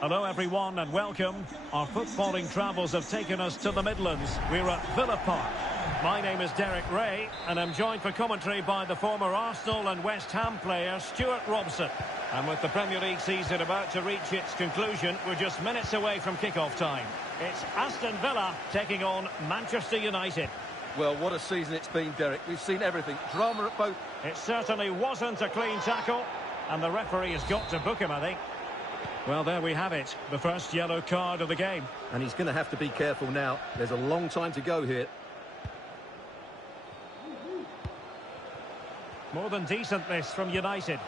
Hello everyone and welcome. Our footballing travels have taken us to the Midlands. We're at Villa Park. My name is Derek Ray and I'm joined for commentary by the former Arsenal and West Ham player Stuart Robson. And with the Premier League season about to reach its conclusion, we're just minutes away from kick-off time. It's Aston Villa taking on Manchester United. Well, what a season it's been, Derek. We've seen everything. Drama at both. It certainly wasn't a clean tackle, and the referee has got to book him, I think. Well, there we have it. The first yellow card of the game. And he's going to have to be careful now. There's a long time to go here. More than decent this from United.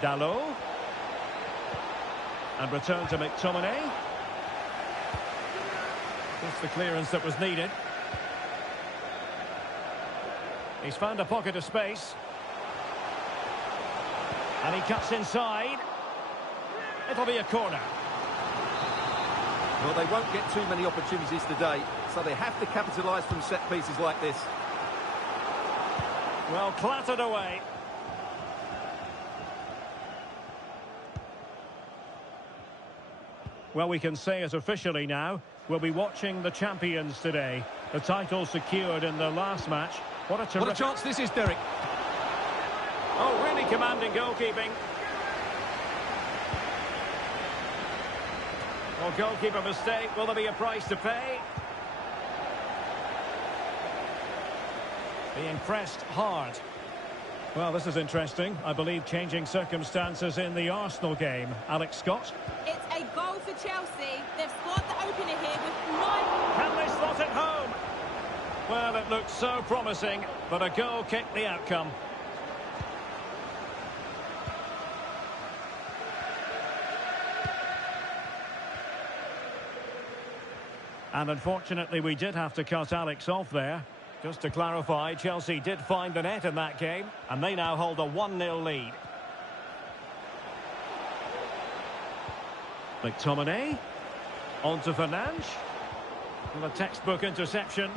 Dalot. And return to McTominay. Just the clearance that was needed. He's found a pocket of space. And he cuts inside. It'll be a corner. Well, they won't get too many opportunities today, so they have to capitalise from set pieces like this. Well, clattered away. Well, we can say it officially now. We'll be watching the champions today. The title secured in the last match. What a terrific... What a chance this is, Derek. Oh, really commanding goalkeeping. Well, goalkeeper mistake. Will there be a price to pay? Being pressed hard. Well, this is interesting. I believe changing circumstances in the Arsenal game. Alex Scott. It's a goal for Chelsea. They've scored the opener here with 9. Can they slot it home? Well, it looked so promising, but a goal kicked the outcome. And unfortunately, we did have to cut Alex off there. Just to clarify, Chelsea did find the net in that game, and they now hold a 1-0 lead. McTominay. On to Fernandes. And a textbook interception.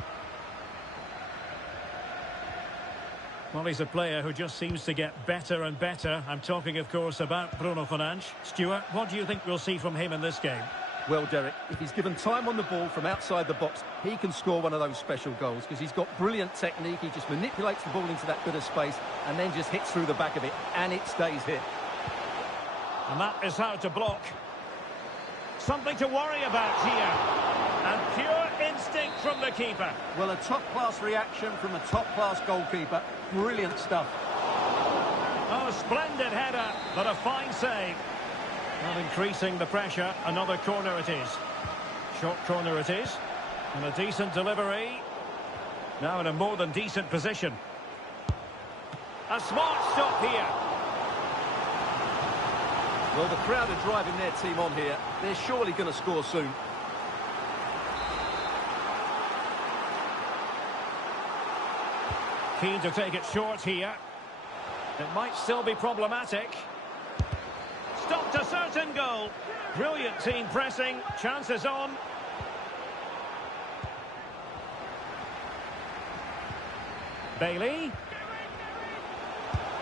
Well, he's a player who just seems to get better and better. I'm talking, of course, about Bruno Fernandes. Stuart, what do you think we'll see from him in this game? Well, Derek, if he's given time on the ball from outside the box, he can score one of those special goals because he's got brilliant technique. He just manipulates the ball into that bit of space and then just hits through the back of it, and it stays hit. And that is how to block. Something to worry about here. And pure instinct from the keeper. Well, a top-class reaction from a top-class goalkeeper. Brilliant stuff. Oh, splendid header, but a fine save. Well, increasing the pressure, another corner it is. Short corner it is. And a decent delivery. Now in a more than decent position. A smart stop here. Well, the crowd are driving their team on here. They're surely going to score soon. Keen to take it short here. It might still be problematic. Stopped a certain goal. Brilliant team pressing. Chances on. Bailey.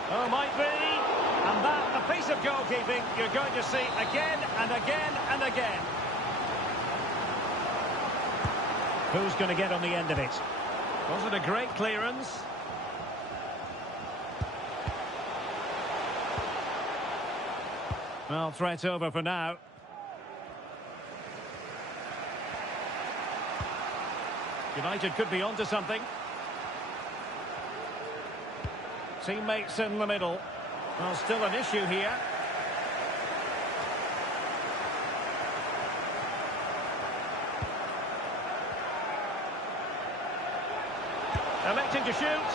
Oh, might be. And that, a piece of goalkeeping you're going to see again and again and again. Who's going to get on the end of it? Was it a great clearance? Well, threat over for now. United could be onto something. Teammates in the middle. Well, still an issue here. Electing to shoot.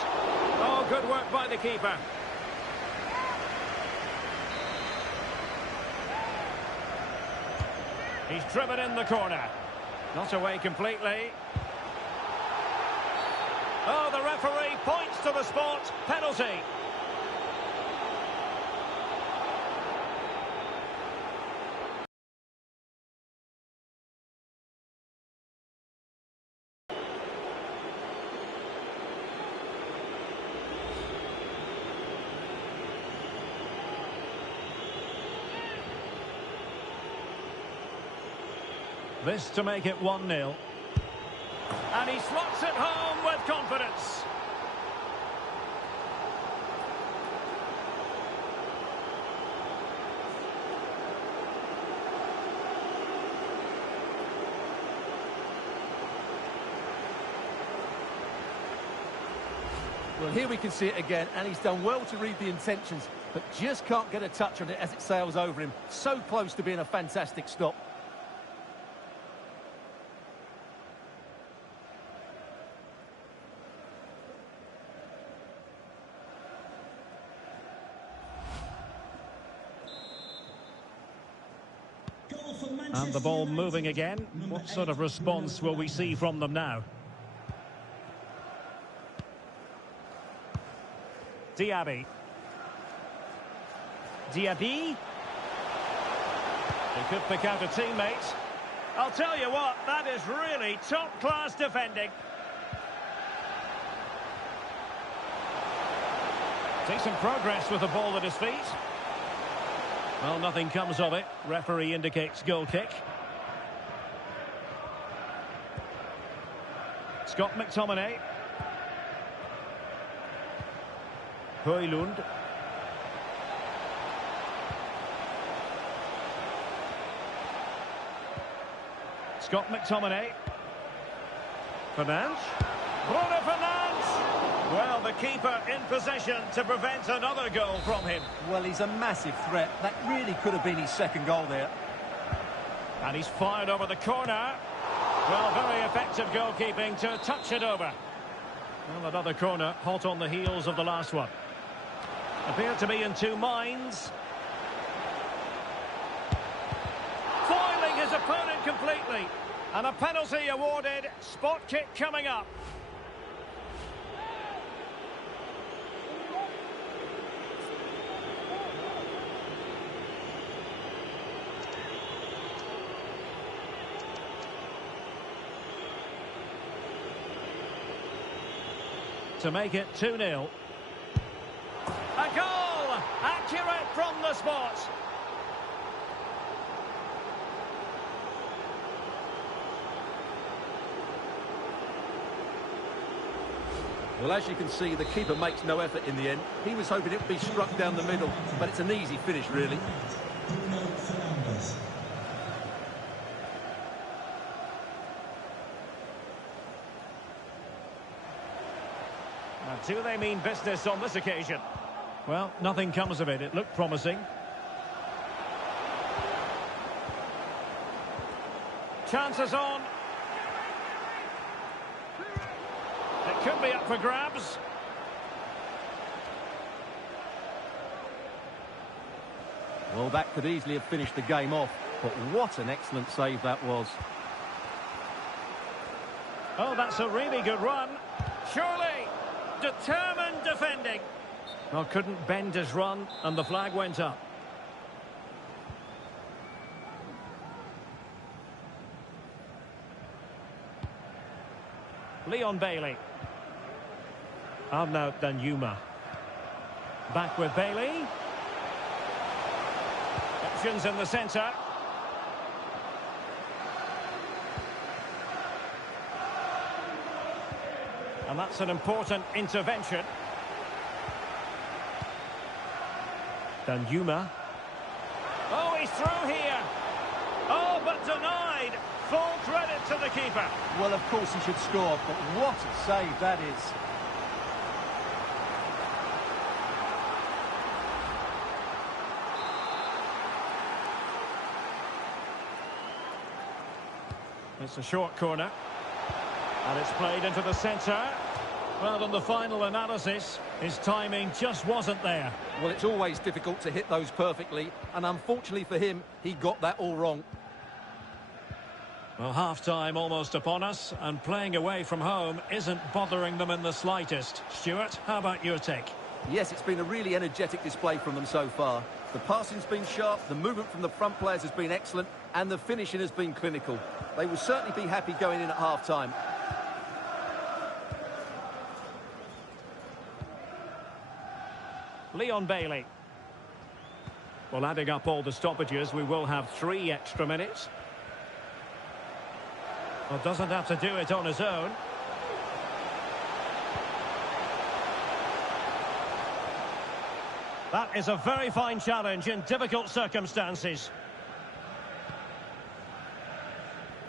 Oh, good work by the keeper. He's driven in the corner. Not away completely. Oh, the referee points to the spot. Penalty. This to make it 1-0. And he slots it home with confidence. Well, here we can see it again, and he's done well to read the intentions, but just can't get a touch on it as it sails over him. So close to being a fantastic stop. And the ball moving again. What sort of response will we see from them now? Diaby. He could pick out a teammate. I'll tell you what, that is really top-class defending. Decent progress with the ball at his feet. Well, nothing comes of it. Referee indicates goal kick. Scott McTominay. Højlund. Scott McTominay. Fernandes. Bruno Fernandes! Well, the keeper in possession to prevent another goal from him. Well, he's a massive threat. That really could have been his second goal there. And he's fired over the corner. Well, very effective goalkeeping to touch it over. Well, another corner, hot on the heels of the last one. Appeared to be in two minds. Foiling his opponent completely. And a penalty awarded. Spot kick coming up. To make it 2-0. A goal! Accurate from the spot. Well, as you can see, the keeper makes no effort in the end. He was hoping it would be struck down the middle, but it's an easy finish, really. Now, do they mean business on this occasion? Well, nothing comes of it. It looked promising. Chances on. It could be up for grabs. Well, that could easily have finished the game off, but what an excellent save that was. Oh, that's a really good run. Surely, determined defending. Well, couldn't bend his run, and the flag went up. Leon Bailey. Arnaud Danjuma. Back with Bailey. Options in the centre. And that's an important intervention. Danjuma. Oh, he's through here. Oh, but denied. Full credit to the keeper. Well, of course he should score, but what a save that is. It's a short corner. And it's played into the centre. Well, in the final analysis, his timing just wasn't there. Well, it's always difficult to hit those perfectly, and unfortunately for him, he got that all wrong. Well, half-time almost upon us, and playing away from home isn't bothering them in the slightest. Stuart, how about your take? Yes, it's been a really energetic display from them so far. The passing's been sharp, the movement from the front players has been excellent, and the finishing has been clinical. They will certainly be happy going in at half-time. Leon Bailey. Well, adding up all the stoppages, we will have 3 extra minutes. Well, doesn't have to do it on his own. That is a very fine challenge in difficult circumstances.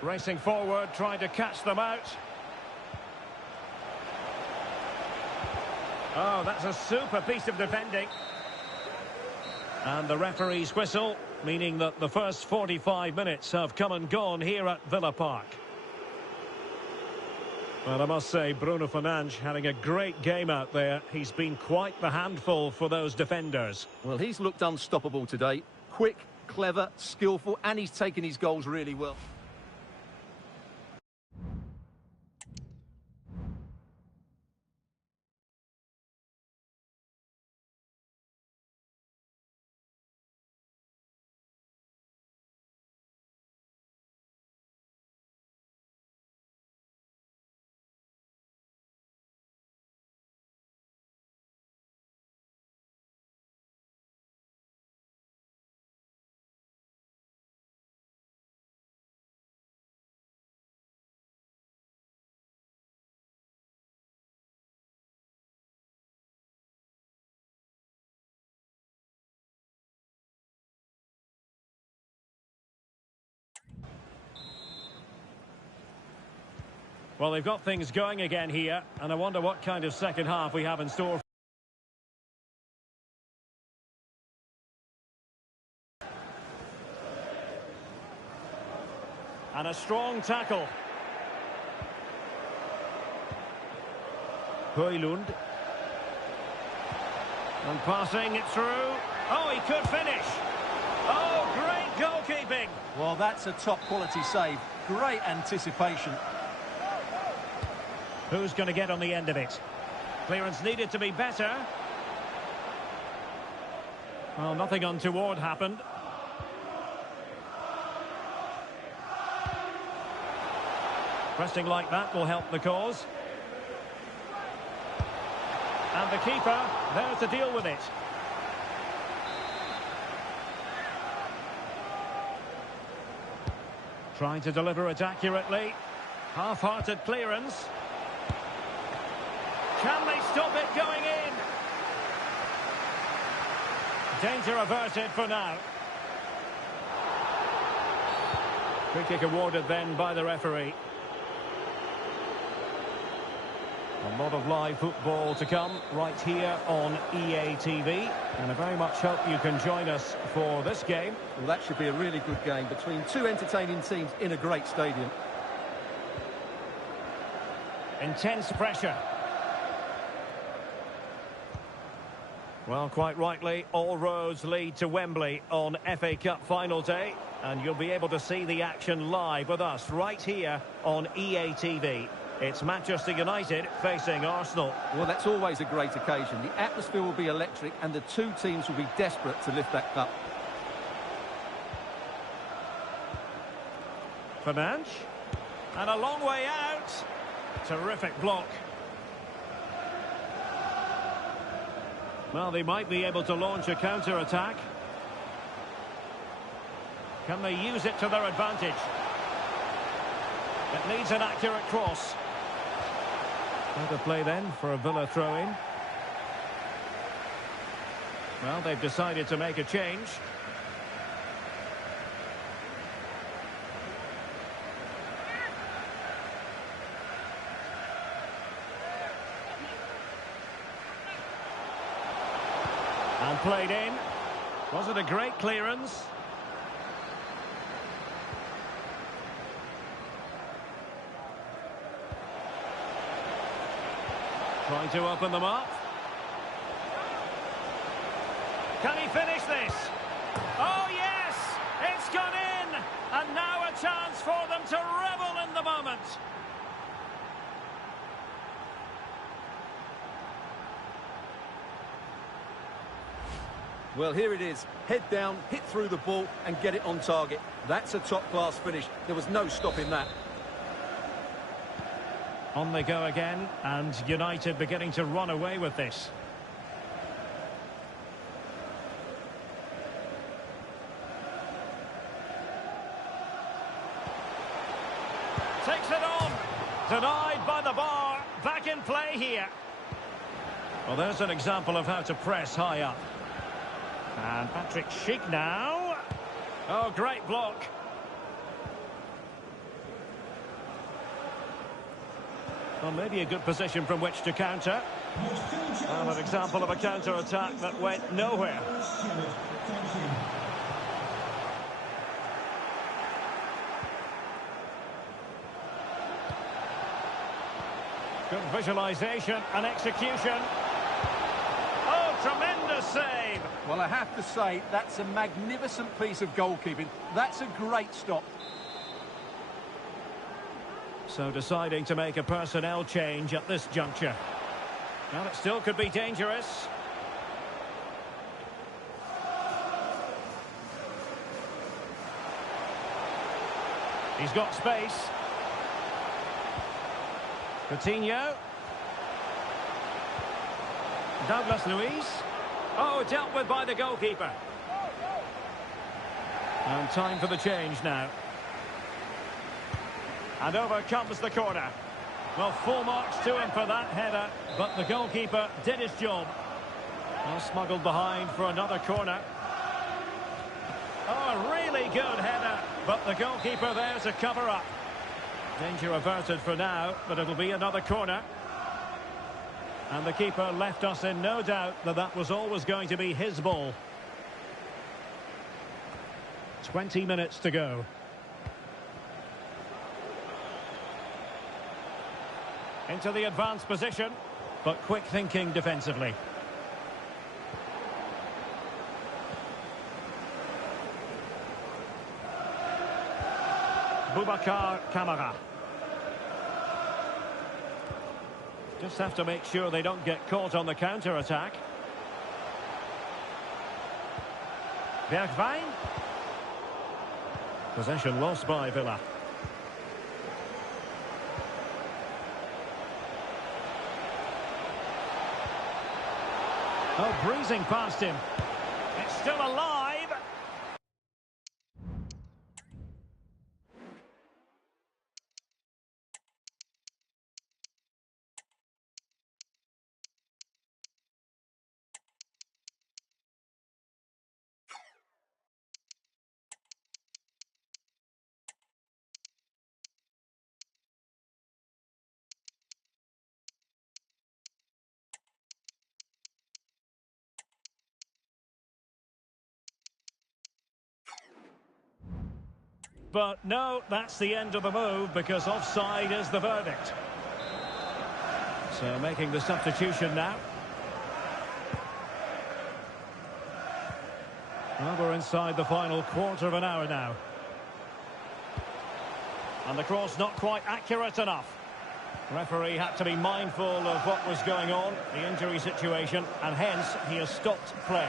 Racing forward, trying to catch them out. Oh, that's a super piece of defending. And the referee's whistle, meaning that the first 45 minutes have come and gone here at Villa Park. Well, I must say, Bruno Fernandes having a great game out there. He's been quite the handful for those defenders. Well, he's looked unstoppable today. Quick, clever, skillful, and he's taken his goals really well. Well, they've got things going again here, and I wonder what kind of second half we have in store. And a strong tackle. Højlund. And passing it through. Oh, he could finish. Oh, great goalkeeping. Well, that's a top-quality save. Great anticipation. Who's going to get on the end of it? Clearance needed to be better. Well, nothing untoward happened. Pressing like that will help the cause. And the keeper, there to deal with it. Trying to deliver it accurately. Half-hearted clearance. Can they stop it going in? Danger averted for now. Free kick awarded then by the referee. A lot of live football to come right here on EA TV. And I very much hope you can join us for this game. Well, that should be a really good game between two entertaining teams in a great stadium. Intense pressure. Well, quite rightly, all roads lead to Wembley on FA Cup final day. And you'll be able to see the action live with us right here on EA TV. It's Manchester United facing Arsenal. Well, that's always a great occasion. The atmosphere will be electric and the two teams will be desperate to lift that cup. Fernandes. And a long way out. Terrific block. Well, they might be able to launch a counter-attack. Can they use it to their advantage? It needs an accurate cross. Better play then for a Villa throw-in. Well, they've decided to make a change. And played in. Was it a great clearance? Trying to open them up. Can he finish this? Oh, yes! It's gone in! And now a chance for them to revel in the moment. Well, here it is. Head down, hit through the ball and get it on target. That's a top-class finish. There was no stopping that. On they go again, and United beginning to run away with this. Takes it on. Denied by the bar. Back in play here. Well, there's an example of how to press high up. And Patrick Schick now. Oh, great block. Well, maybe a good position from which to counter. Well, an example of a counter-attack that went nowhere. Good visualisation and execution. Oh, tremendous save! Well, I have to say, that's a magnificent piece of goalkeeping. That's a great stop. So deciding to make a personnel change at this juncture. Well, it still could be dangerous. He's got space. Coutinho. Douglas Luiz. Oh, dealt with by the goalkeeper. And time for the change now. And over comes the corner. Well, full marks to him for that header, but the goalkeeper did his job. Well, smuggled behind for another corner. Oh, a really good header, but the goalkeeper there to cover up. Danger averted for now, but it'll be another corner. And the keeper left us in no doubt that that was always going to be his ball. 20 minutes to go. Into the advanced position, but quick thinking defensively. Boubacar Kamara. Just have to make sure they don't get caught on the counter-attack. Bergwijn. Possession lost by Villa. Oh, breezing past him. It's still alive. But no, that's the end of the move because offside is the verdict. So making the substitution now. Well, we're inside the final quarter of an hour now. And the cross not quite accurate enough. Referee had to be mindful of what was going on, the injury situation, and hence he has stopped play.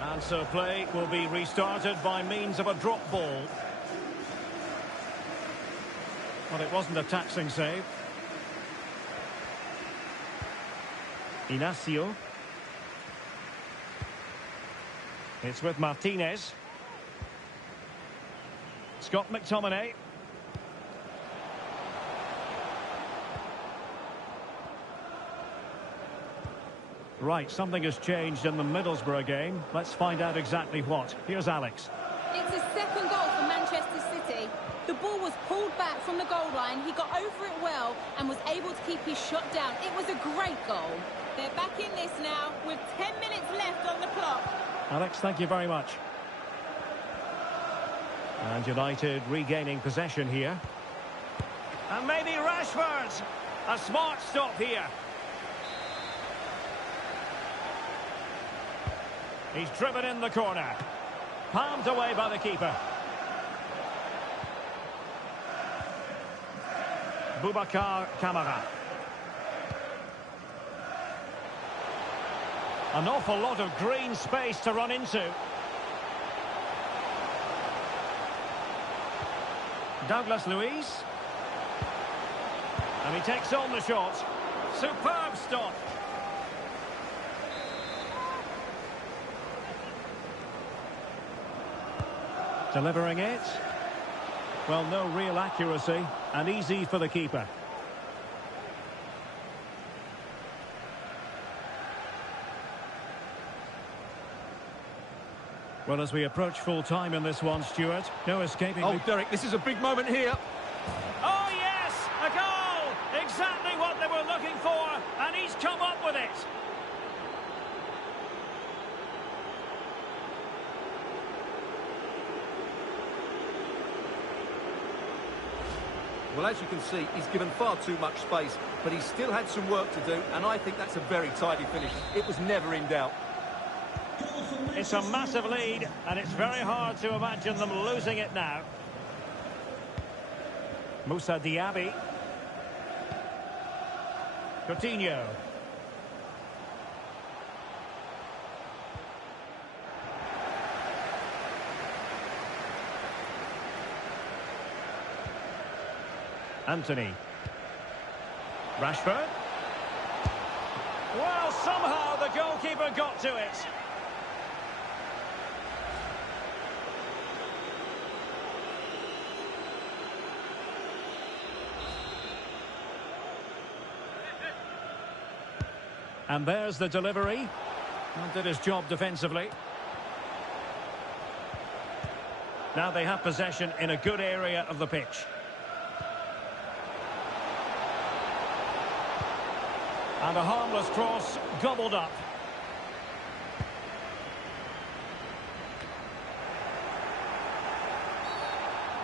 And so play will be restarted by means of a drop ball. Well, it wasn't a taxing save. Inacio. It's with Martinez. Scott McTominay. Right, something has changed in the Middlesbrough game. Let's find out exactly what. Here's Alex. It's a second goal for Manchester City. The ball was pulled back from the goal line. He got over it well and was able to keep his shot down. It was a great goal. They're back in this now with 10 minutes left on the clock. Alex, thank you very much. And United regaining possession here. And maybe Rashford. A smart stop here. He's driven in the corner. Palmed away by the keeper. Boubacar Kamara. An awful lot of green space to run into. Douglas Luiz. And he takes on the shot. Superb stop. Delivering it. Well, no real accuracy, and easy for the keeper. Well, as we approach full time in this one, Stuart, no escaping. Oh, Derek, this is a big moment here. Oh, yes! A goal! Exactly what they were looking for, and he's come up with it. Well, as you can see, he's given far too much space, but he's still had some work to do, and I think that's a very tidy finish. It was never in doubt. It's a massive lead, and it's very hard to imagine them losing it now. Moussa Diaby. Coutinho. Anthony. Rashford. Well, somehow the goalkeeper got to it. And there's the delivery. And did his job defensively. Now they have possession in a good area of the pitch. And a harmless cross gobbled up.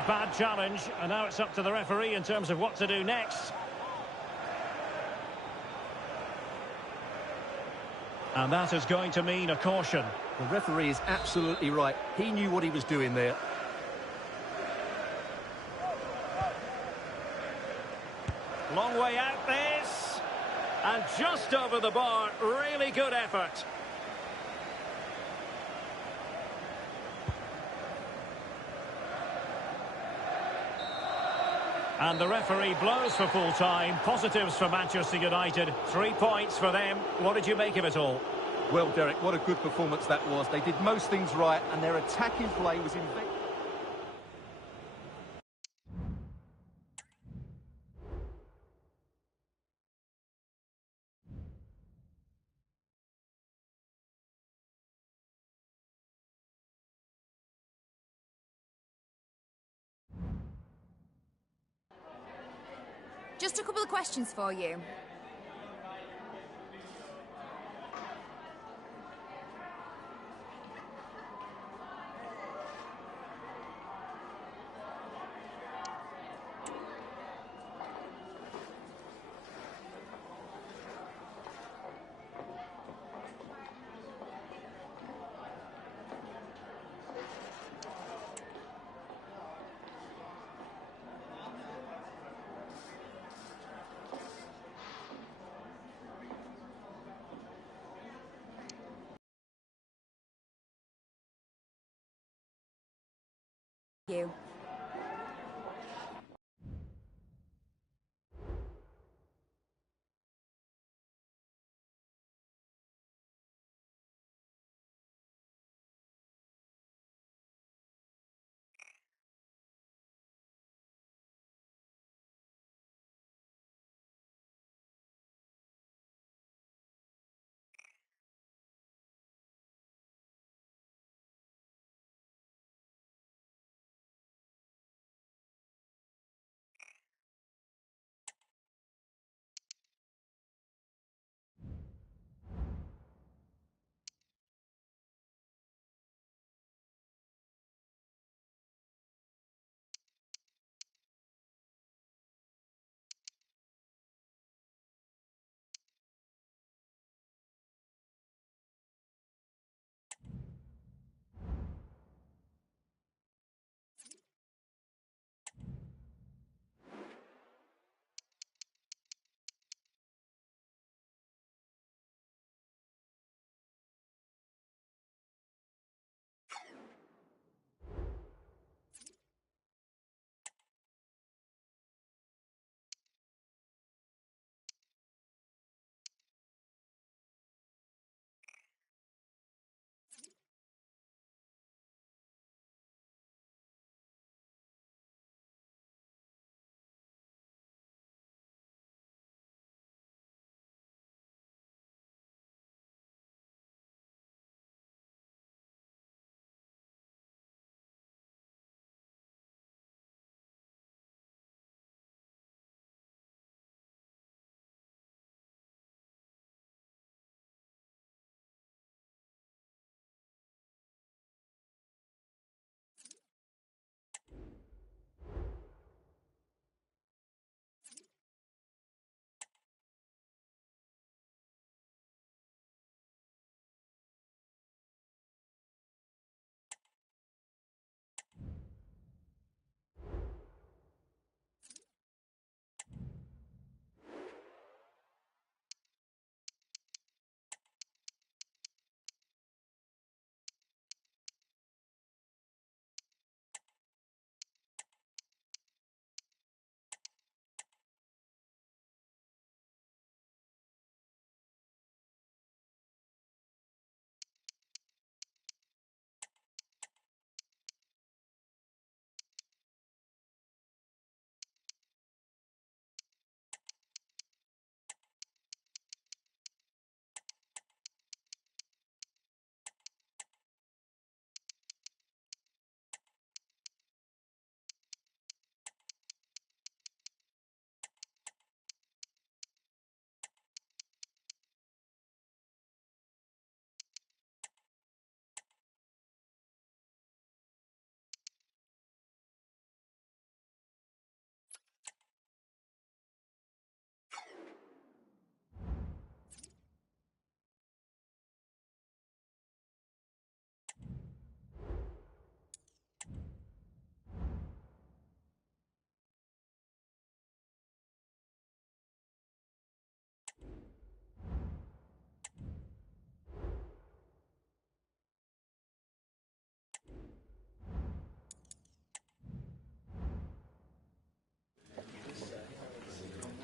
Bad challenge, and now it's up to the referee in terms of what to do next. And that is going to mean a caution. The referee is absolutely right. He knew what he was doing there. Long way out this. And just over the bar. Really good effort. And the referee blows for full time. Positives for Manchester United. 3 points for them. What did you make of it all? Well, Derek, what a good performance that was. They did most things right, and their attacking play was in... Just a couple of questions for you. You.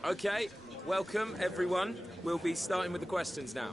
Okay, welcome everyone. We'll be starting with the questions now.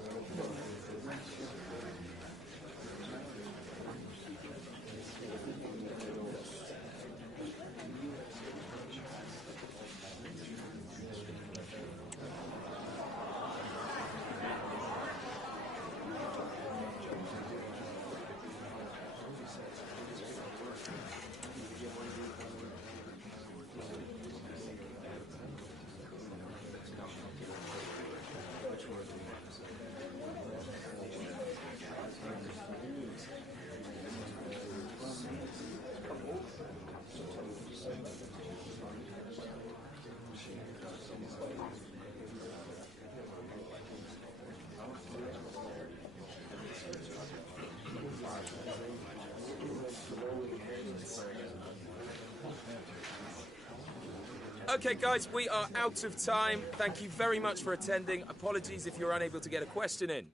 Okay, guys, we are out of time. Thank you very much for attending. Apologies if you're unable to get a question in.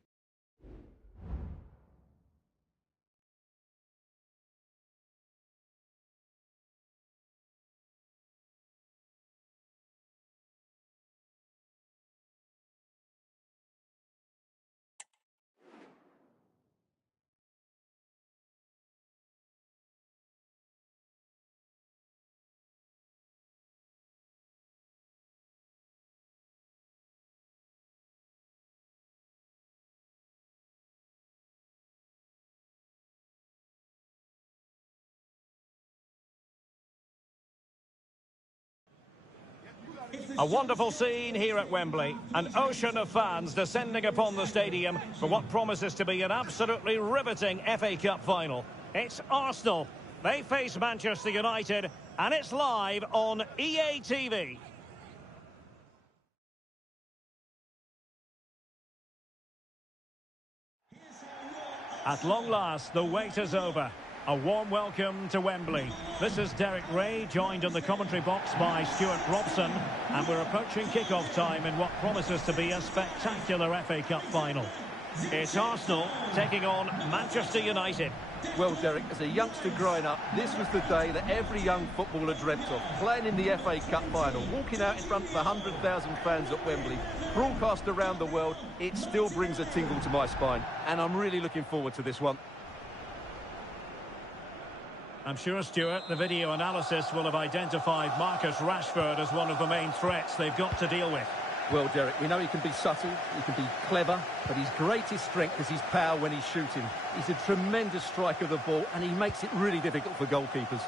A wonderful scene here at Wembley. An ocean of fans descending upon the stadium for what promises to be an absolutely riveting FA Cup final. It's Arsenal. They face Manchester United, and it's live on EA TV. At long last, the wait is over. A warm welcome to Wembley. This is Derek Ray, joined in the commentary box by Stuart Robson, and we're approaching kick-off time in what promises to be a spectacular FA Cup final. It's Arsenal taking on Manchester United. Well, Derek, as a youngster growing up, this was the day that every young footballer dreamt of. Playing in the FA Cup final, walking out in front of 100,000 fans at Wembley, broadcast around the world, it still brings a tingle to my spine. And I'm really looking forward to this one. I'm sure, Stuart, the video analysis will have identified Marcus Rashford as one of the main threats they've got to deal with. Well, Derek, we know he can be subtle, he can be clever, but his greatest strength is his power when he's shooting. He's a tremendous striker of the ball, and he makes it really difficult for goalkeepers.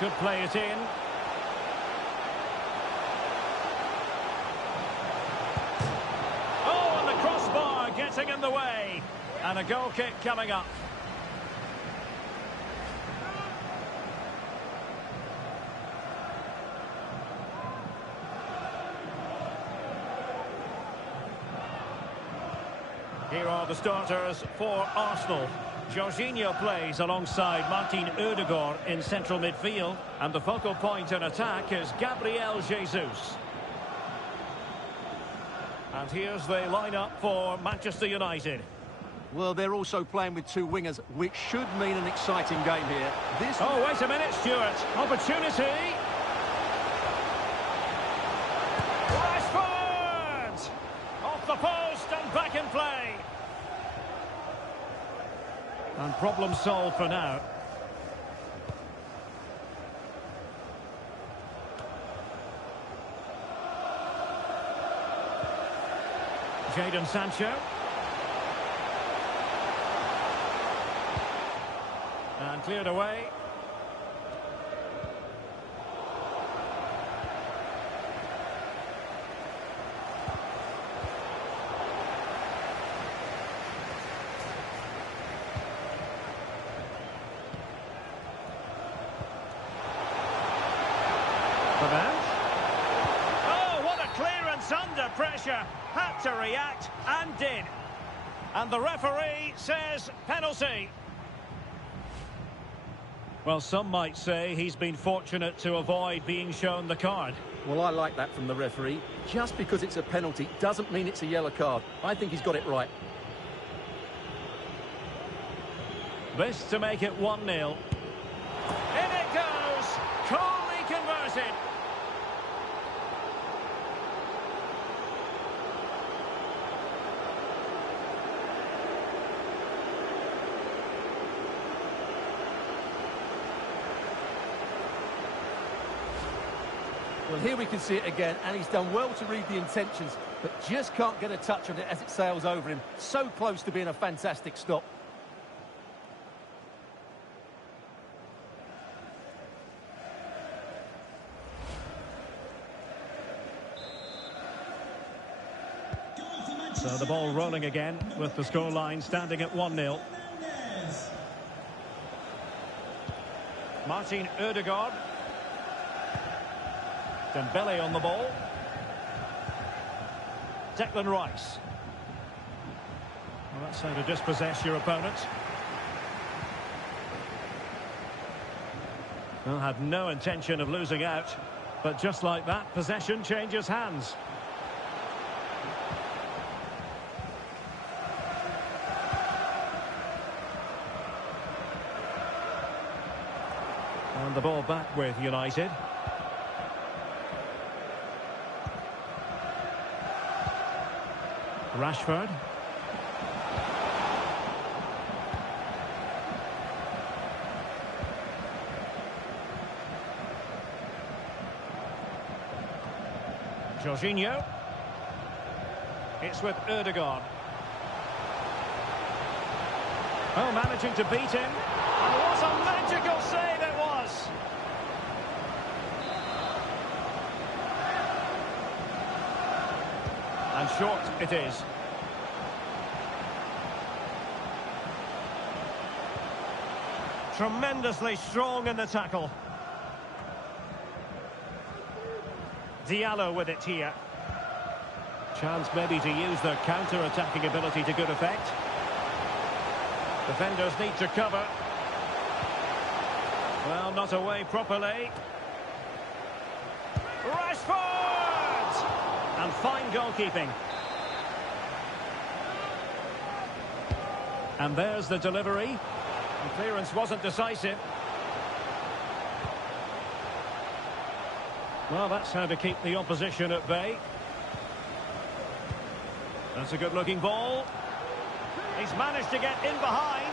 Could play it in. Oh, and the crossbar getting in the way. And a goal kick coming up. Here are the starters for Arsenal. Jorginho plays alongside Martin Odegaard in central midfield, and the focal point in attack is Gabriel Jesus. And here's the lineup for Manchester United. Well, they're also playing with two wingers, which should mean an exciting game here. Oh, wait a minute, Stuart. Opportunity. Rashford! Off the post and back in play. And problem solved for now. Jadon Sancho. And cleared away. Oh, what a clearance under pressure. Had to react and did. And the referee says penalty. Well, some might say he's been fortunate to avoid being shown the card. Well, I like that from the referee. Just because it's a penalty doesn't mean it's a yellow card. I think he's got it right. This to make it 1-0. In it goes! Calmly Well, here we can see it again, and he's done well to read the intentions, but just can't get a touch on it as it sails over him. So close to being a fantastic stop. So the ball rolling again with the scoreline standing at 1-0. Martin Ødegaard. Dembele on the ball. Declan Rice. Well, that's how to dispossess your opponent. Well, had no intention of losing out, but just like that, possession changes hands. And the ball back with United. Rashford. Jorginho. It's with Ødegaard. Oh, managing to beat him. And what a magical save it was! And short it is. Tremendously strong in the tackle. Diallo with it here. Chance maybe to use their counter-attacking ability to good effect. Defenders need to cover. Well, not away properly. Rashford! And fine goalkeeping. And there's the delivery. The clearance wasn't decisive. Well, that's how to keep the opposition at bay. That's a good-looking ball. He's managed to get in behind.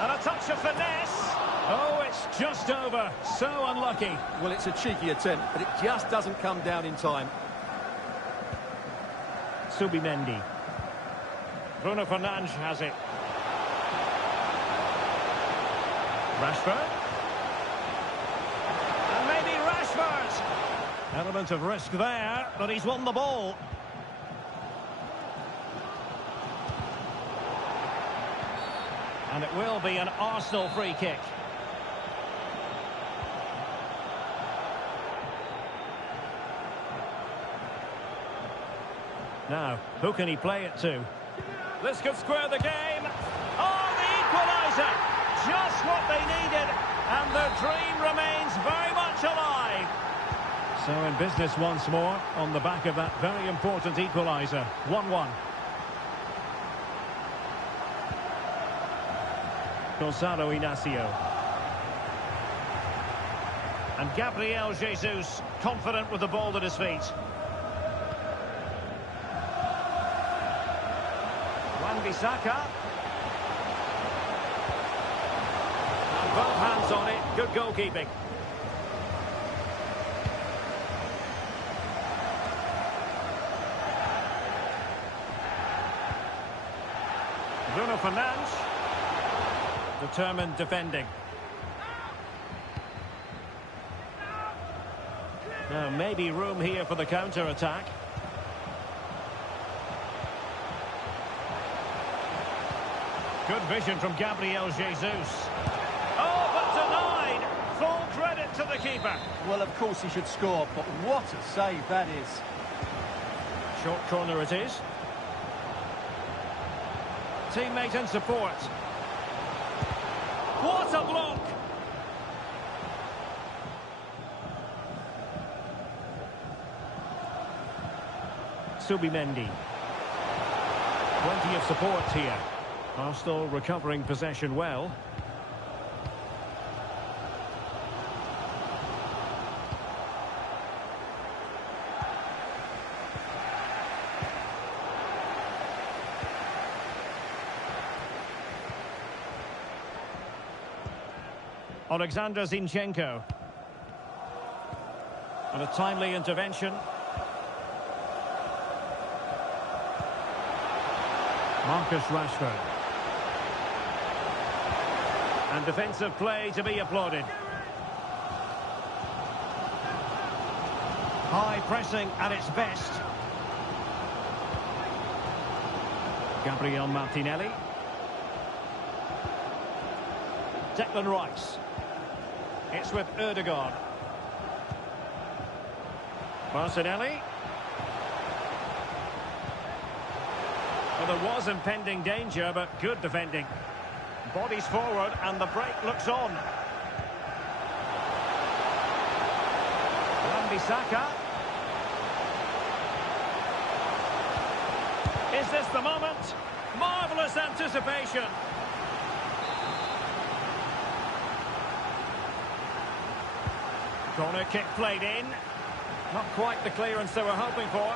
And a touch of finesse. Oh, it's just over. So unlucky. Well, it's a cheeky attempt, but it just doesn't come down in time. Subimendi. Bruno Fernandes has it. Rashford. And maybe Rashford. Element of risk there, but he's won the ball. And it will be an Arsenal free kick. Now, who can he play it to? This could square the game. Oh, the equaliser! Just what they needed, and their dream remains very much alive. So in business once more, on the back of that very important equaliser. 1-1. Gonzalo Inacio. And Gabriel Jesus, confident with the ball at his feet. Wan-Bissaka. And both hands on it, good goalkeeping. Bruno Fernandes. Determined defending. Now maybe room here for the counter-attack. Good vision from Gabriel Jesus. Oh, but denied. Full credit to the keeper. Well, of course he should score, but what a save that is. Short corner it is. Teammate in support. What a block! Subimendi. Plenty of support here. Arsenal recovering possession well. Alexander Zinchenko. And a timely intervention. Marcus Rashford. And defensive play to be applauded. High pressing at its best. Gabriel Martinelli. Declan Rice. It's with Ødegaard. Martinelli. Well, there was impending danger, but good defending. Bodies forward and the break looks on. Wan-Bissaka. Is this the moment? Marvellous anticipation. Corner kick played in. Not quite the clearance they were hoping for.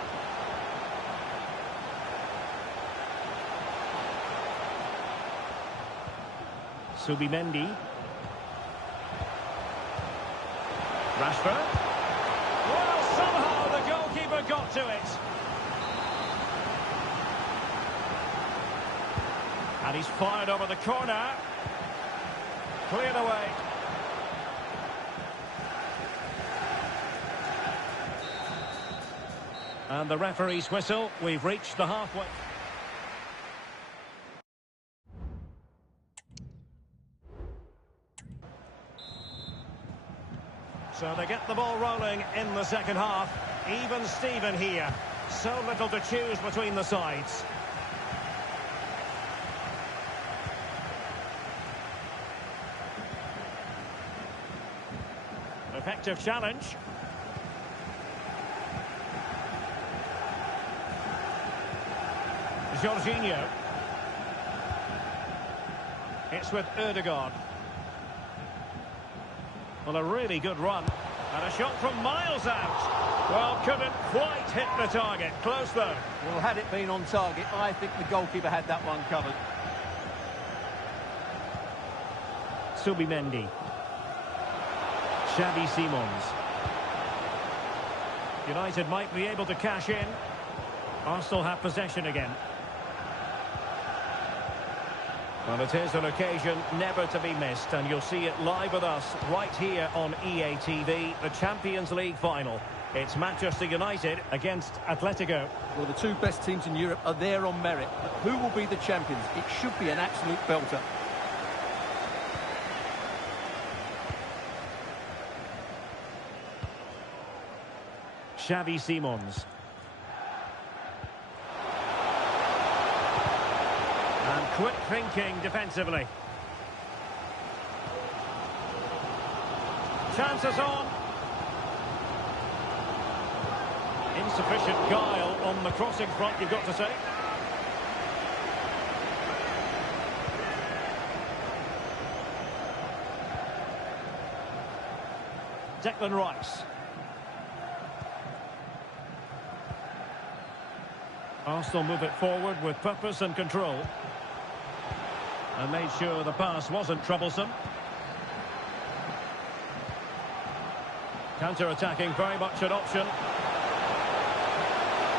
Subimendi. Rashford. Well, somehow the goalkeeper got to it. And he's fired over the corner. Cleared away. And the referee's whistle. We've reached the halfway. So they get the ball rolling in the second half. Even Steven here. So little to choose between the sides. Effective challenge. Jorginho. It's with Ødegaard. Well, a really good run. And a shot from miles out. Well, couldn't quite hit the target. Close, though. Well, had it been on target, I think the goalkeeper had that one covered. Subimendi. Xavi Simons. United might be able to cash in. Arsenal have possession again. Well, it is an occasion never to be missed, and you'll see it live with us right here on EA TV, the Champions League final. It's Manchester United against Atletico. Well, the two best teams in Europe are there on merit, but who will be the champions? It should be an absolute belter. Xavi Simons. And quick thinking defensively. Chances on. Insufficient guile on the crossing front, you've got to say. Declan Rice. Arsenal move it forward with purpose and control. And made sure the pass wasn't troublesome. Counter-attacking, very much an option.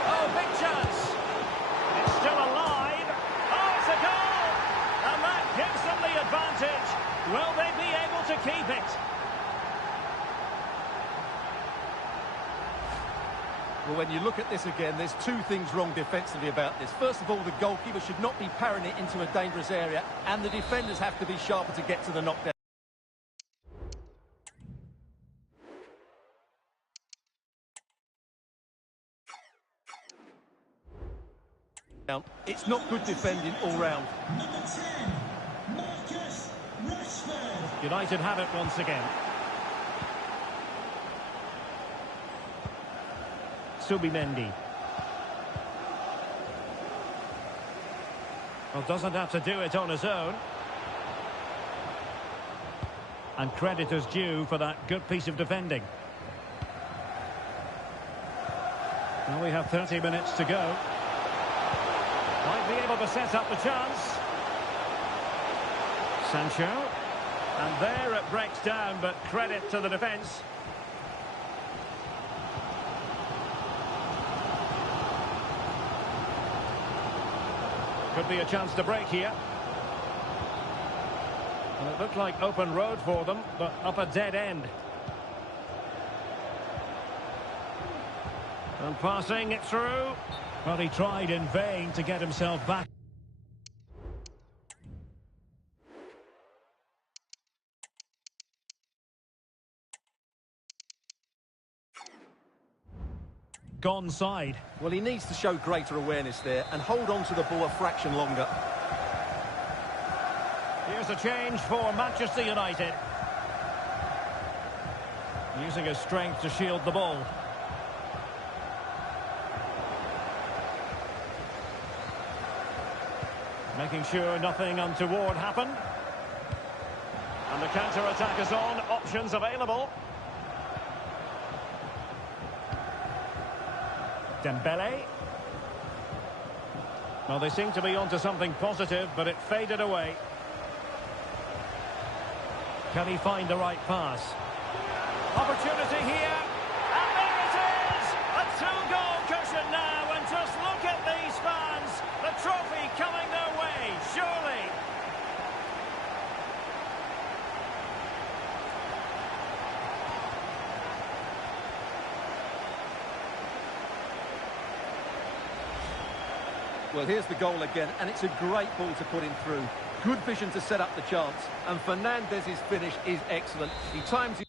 Oh, big chance. It's still alive. Oh, it's a goal! And that gives them the advantage. Will they be able to keep it? Well, when you look at this again, there's two things wrong defensively about this. First of all, the goalkeeper should not be parrying it into a dangerous area, and the defenders have to be sharper to get to the knockdown. It's not good defending all round. Number 10, Marcus Rashford. United have it once again. Subimendi. Well, doesn't have to do it on his own. And credit is due for that good piece of defending. Now we have 30 minutes to go. Might be able to set up the chance. Sancho. And there it breaks down, but credit to the defence. Could be a chance to break here. And it looked like open road for them, but up a dead end. And passing it through. Well, he tried in vain to get himself back. Gone side. Well, he needs to show greater awareness there and hold on to the ball a fraction longer. Here's a change for Manchester United. Using his strength to shield the ball. Making sure nothing untoward happened. And the counter-attack is on. Options available. Dembele. Well, they seem to be onto something positive, but it faded away. Can he find the right pass? Opportunity here. And there it is! A two-goal cushion now, and just look at these fans. The trophy coming their way, surely. Well, here's the goal again, and it's a great ball to put him through. Good vision to set up the chance, and Fernandez's finish is excellent. He times it.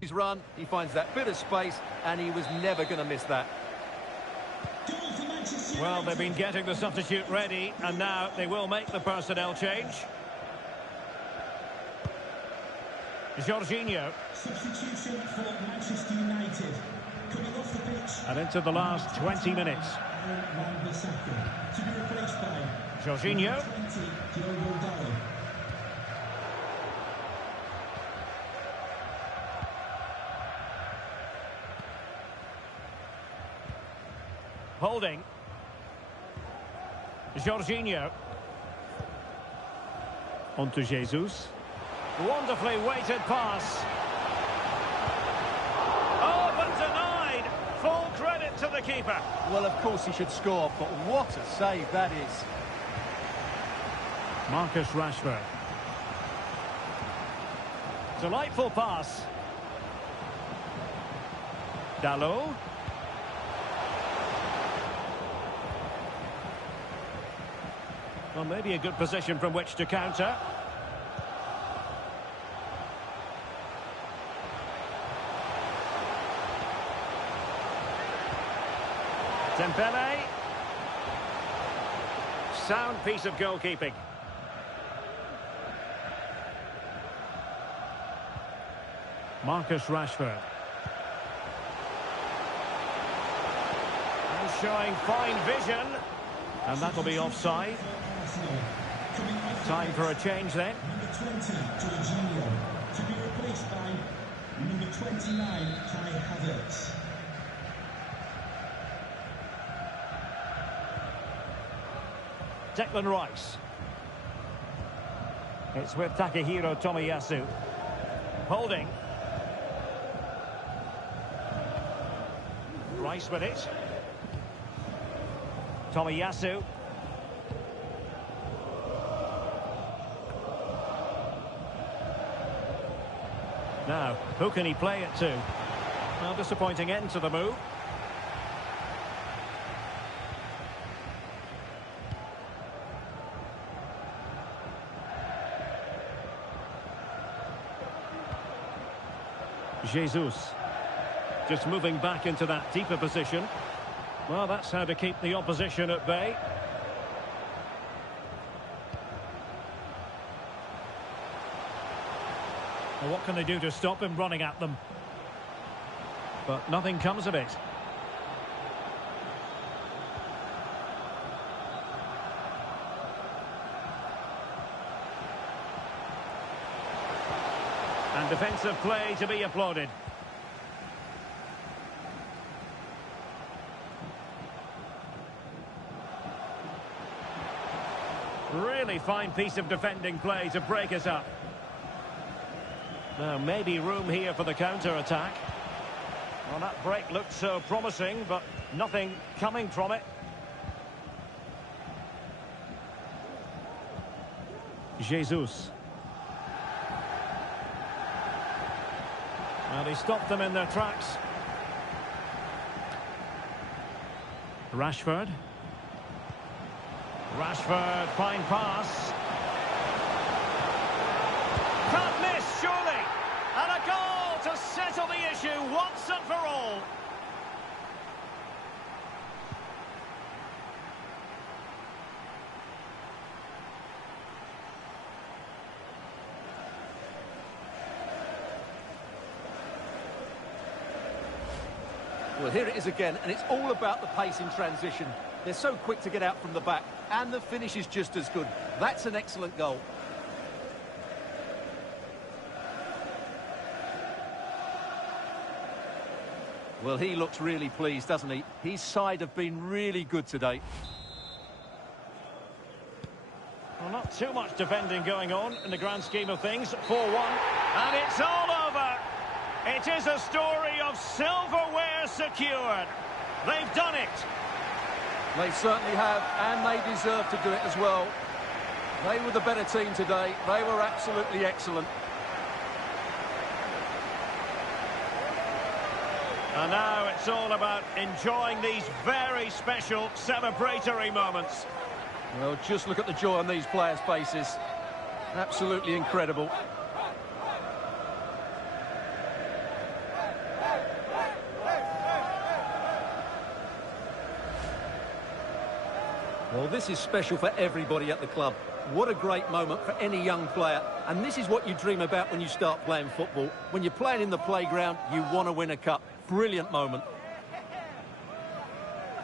His run, he finds that bit of space, and he was never going to miss that. Well, they've been getting the substitute ready, and now they will make the personnel change. Jorginho. Substitution for Manchester United. Coming off the pitch. And into the last 20 minutes. To be replaced by Jorginho. 20, Diogo Dalot. Holding. Jorginho. On to Jesus. Wonderfully weighted pass. Oh, but denied. Full credit to the keeper. Well, of course he should score, but what a save that is. Marcus Rashford. Delightful pass. Dalot. Well, maybe a good position from which to counter. Dembele. Sound piece of goalkeeping. Marcus Rashford. And showing fine vision. And that'll be offside. Time for a change then. Number 20, Jorginho. To be replaced by number 29, Kai Havertz. Declan Rice. It's with Takehiro Tomiyasu. Holding. Rice with it. Tomiyasu. Now, who can he play it to? Well, disappointing end to the move. Jesus. Just moving back into that deeper position. Well, that's how to keep the opposition at bay. Well, what can they do to stop him running at them? But nothing comes of it. And defensive play to be applauded. Really fine piece of defending play to break us up. Now, maybe room here for the counter-attack. Well, that break looked so promising, but nothing coming from it. Jesus. Well, he stopped them in their tracks. Rashford. Rashford, fine pass. Can't miss, surely. And a goal to settle the issue once and for all. Well, here it is again, and it's all about the pace in transition. They're so quick to get out from the back, and the finish is just as good. That's an excellent goal. Well, he looks really pleased, doesn't he? His side have been really good today. Well, not too much defending going on in the grand scheme of things. 4-1, and it's all over. It is a story of silverware secured. They've done it. They certainly have, and they deserve to do it as well. They were the better team today. They were absolutely excellent. And now it's all about enjoying these very special celebratory moments. Well, just look at the joy on these players' faces. Absolutely incredible. Well, this is special for everybody at the club. What a great moment for any young player. And this is what you dream about when you start playing football. When you're playing in the playground, you want to win a cup. Brilliant moment.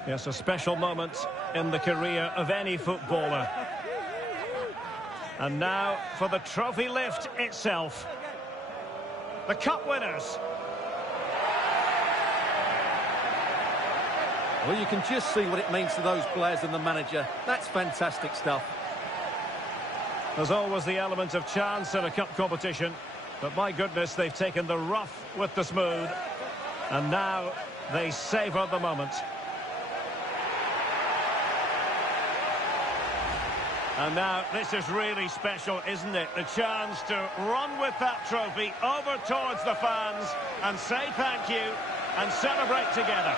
Yes, a special moment in the career of any footballer. And now for the trophy lift itself. The cup winners. Well, you can just see what it means to those players and the manager. That's fantastic stuff. There's always the element of chance in a cup competition. But my goodness, they've taken the rough with the smooth. And now they savour the moment. And now this is really special, isn't it? The chance to run with that trophy over towards the fans and say thank you and celebrate together.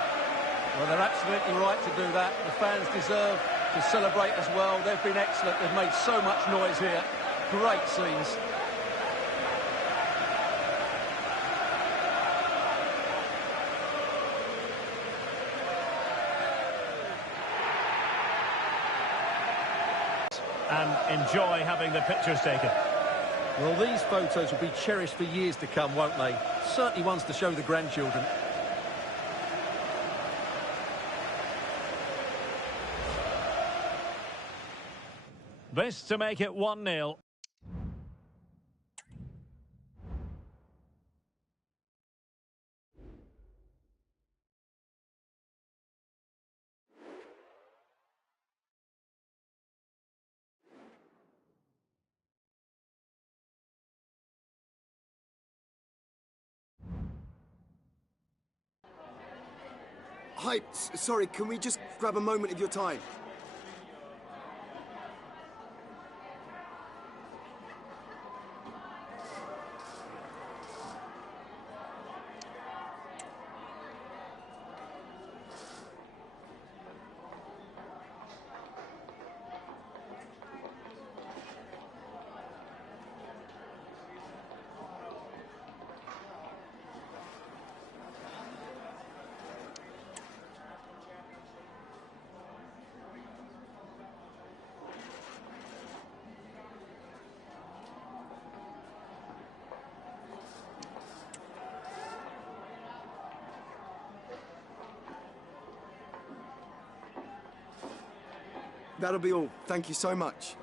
Well, they're absolutely right to do that. The fans deserve to celebrate as well. They've been excellent. They've made so much noise here. Great scenes. And enjoy having the pictures taken. Well, these photos will be cherished for years to come, won't they? Certainly ones to show the grandchildren. This to make it 1-0. Hi, sorry, can we just grab a moment of your time? That'll be all. Thank you so much.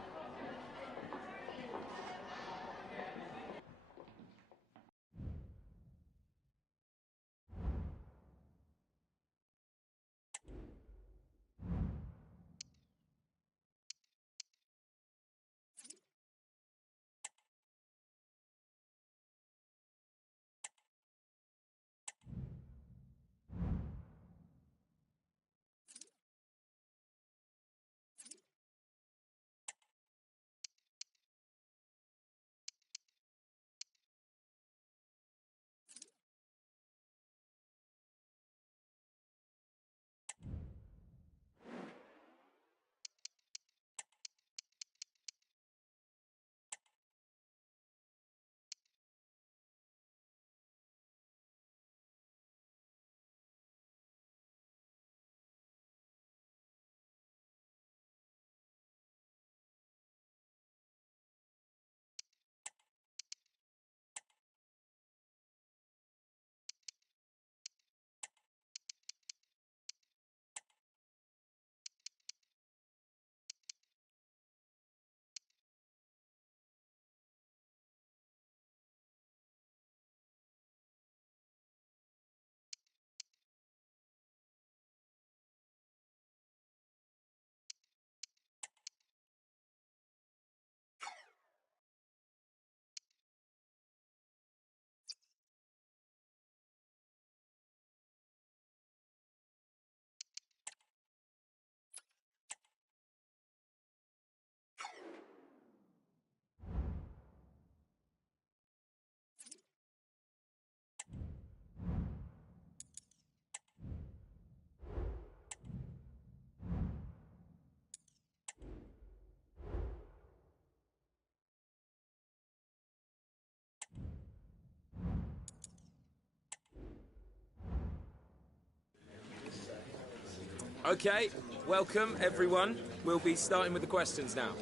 Okay, welcome everyone. We'll be starting with the questions now.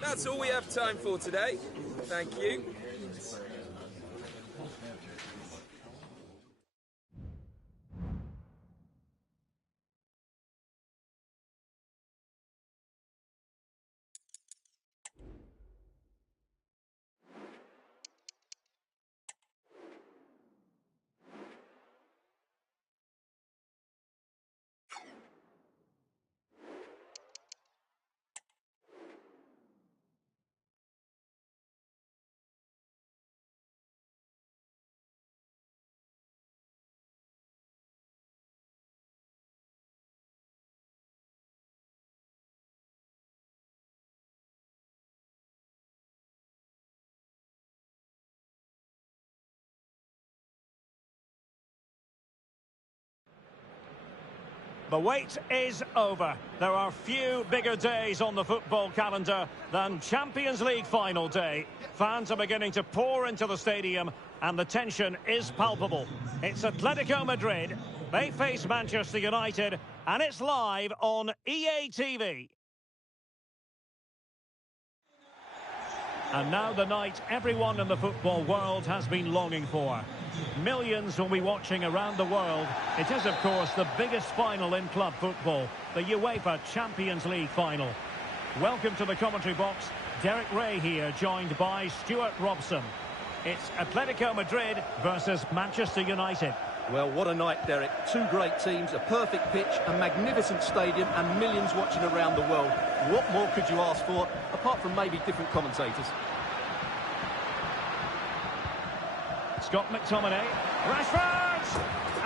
That's all we have time for today. Thank you. The wait is over. There are few bigger days on the football calendar than Champions League final day. Fans are beginning to pour into the stadium and the tension is palpable. It's Atletico Madrid. They face Manchester United and it's live on EA TV. And now the night everyone in the football world has been longing for. Millions will be watching around the world. It is, of course, the biggest final in club football, the UEFA Champions League final. Welcome to the commentary box. Derek Ray here, joined by Stuart Robson. It's Atletico Madrid versus Manchester United. Well, what a night, Derek. Two great teams, a perfect pitch, a magnificent stadium, and millions watching around the world. What more could you ask for, apart from maybe different commentators? Scott McTominay, Rashford!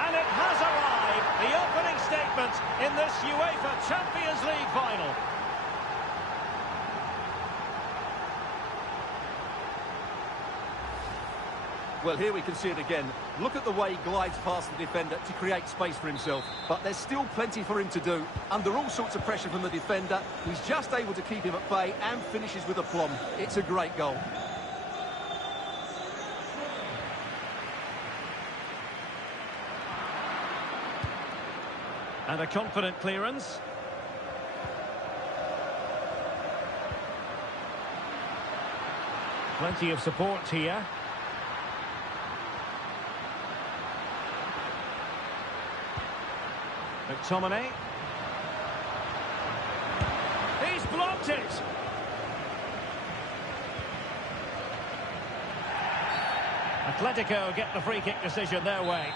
And it has arrived, the opening statement in this UEFA Champions League final. Well, here we can see it again. Look at the way he glides past the defender to create space for himself. But there's still plenty for him to do. Under all sorts of pressure from the defender, he's just able to keep him at bay and finishes with aplomb. It's a great goal. And a confident clearance. Plenty of support here. McTominay. He's blocked it. Atletico get the free kick decision their way.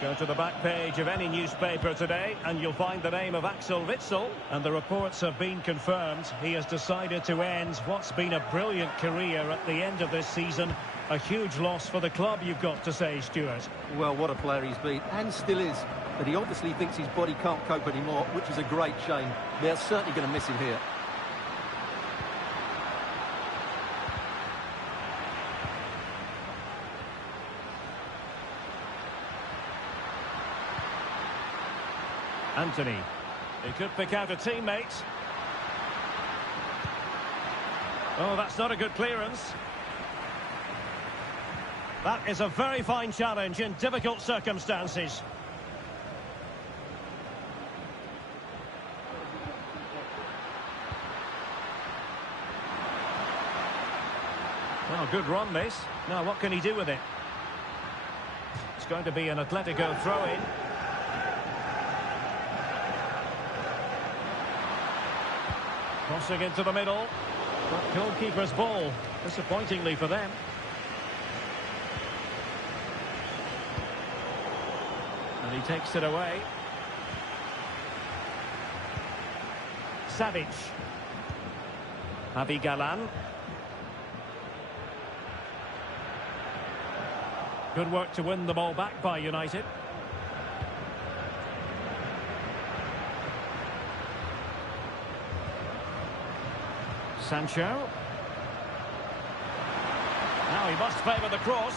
Go to the back page of any newspaper today and you'll find the name of Axel Witsel, and the reports have been confirmed. He has decided to end what's been a brilliant career at the end of this season. A huge loss for the club, you've got to say, Stuart. Well, what a player he's been, and still is. But he obviously thinks his body can't cope anymore, which is a great shame. They're certainly going to miss him here. Anthony. He could pick out a teammate. Oh, that's not a good clearance. That is a very fine challenge in difficult circumstances. Well, good run, this. Now, what can he do with it? It's going to be an Atletico throw-in. Crossing into the middle. But goalkeeper's ball, disappointingly for them. And he takes it away. Savic. Javi Galan. Good work to win the ball back by United. Sancho. Now he must favour the cross.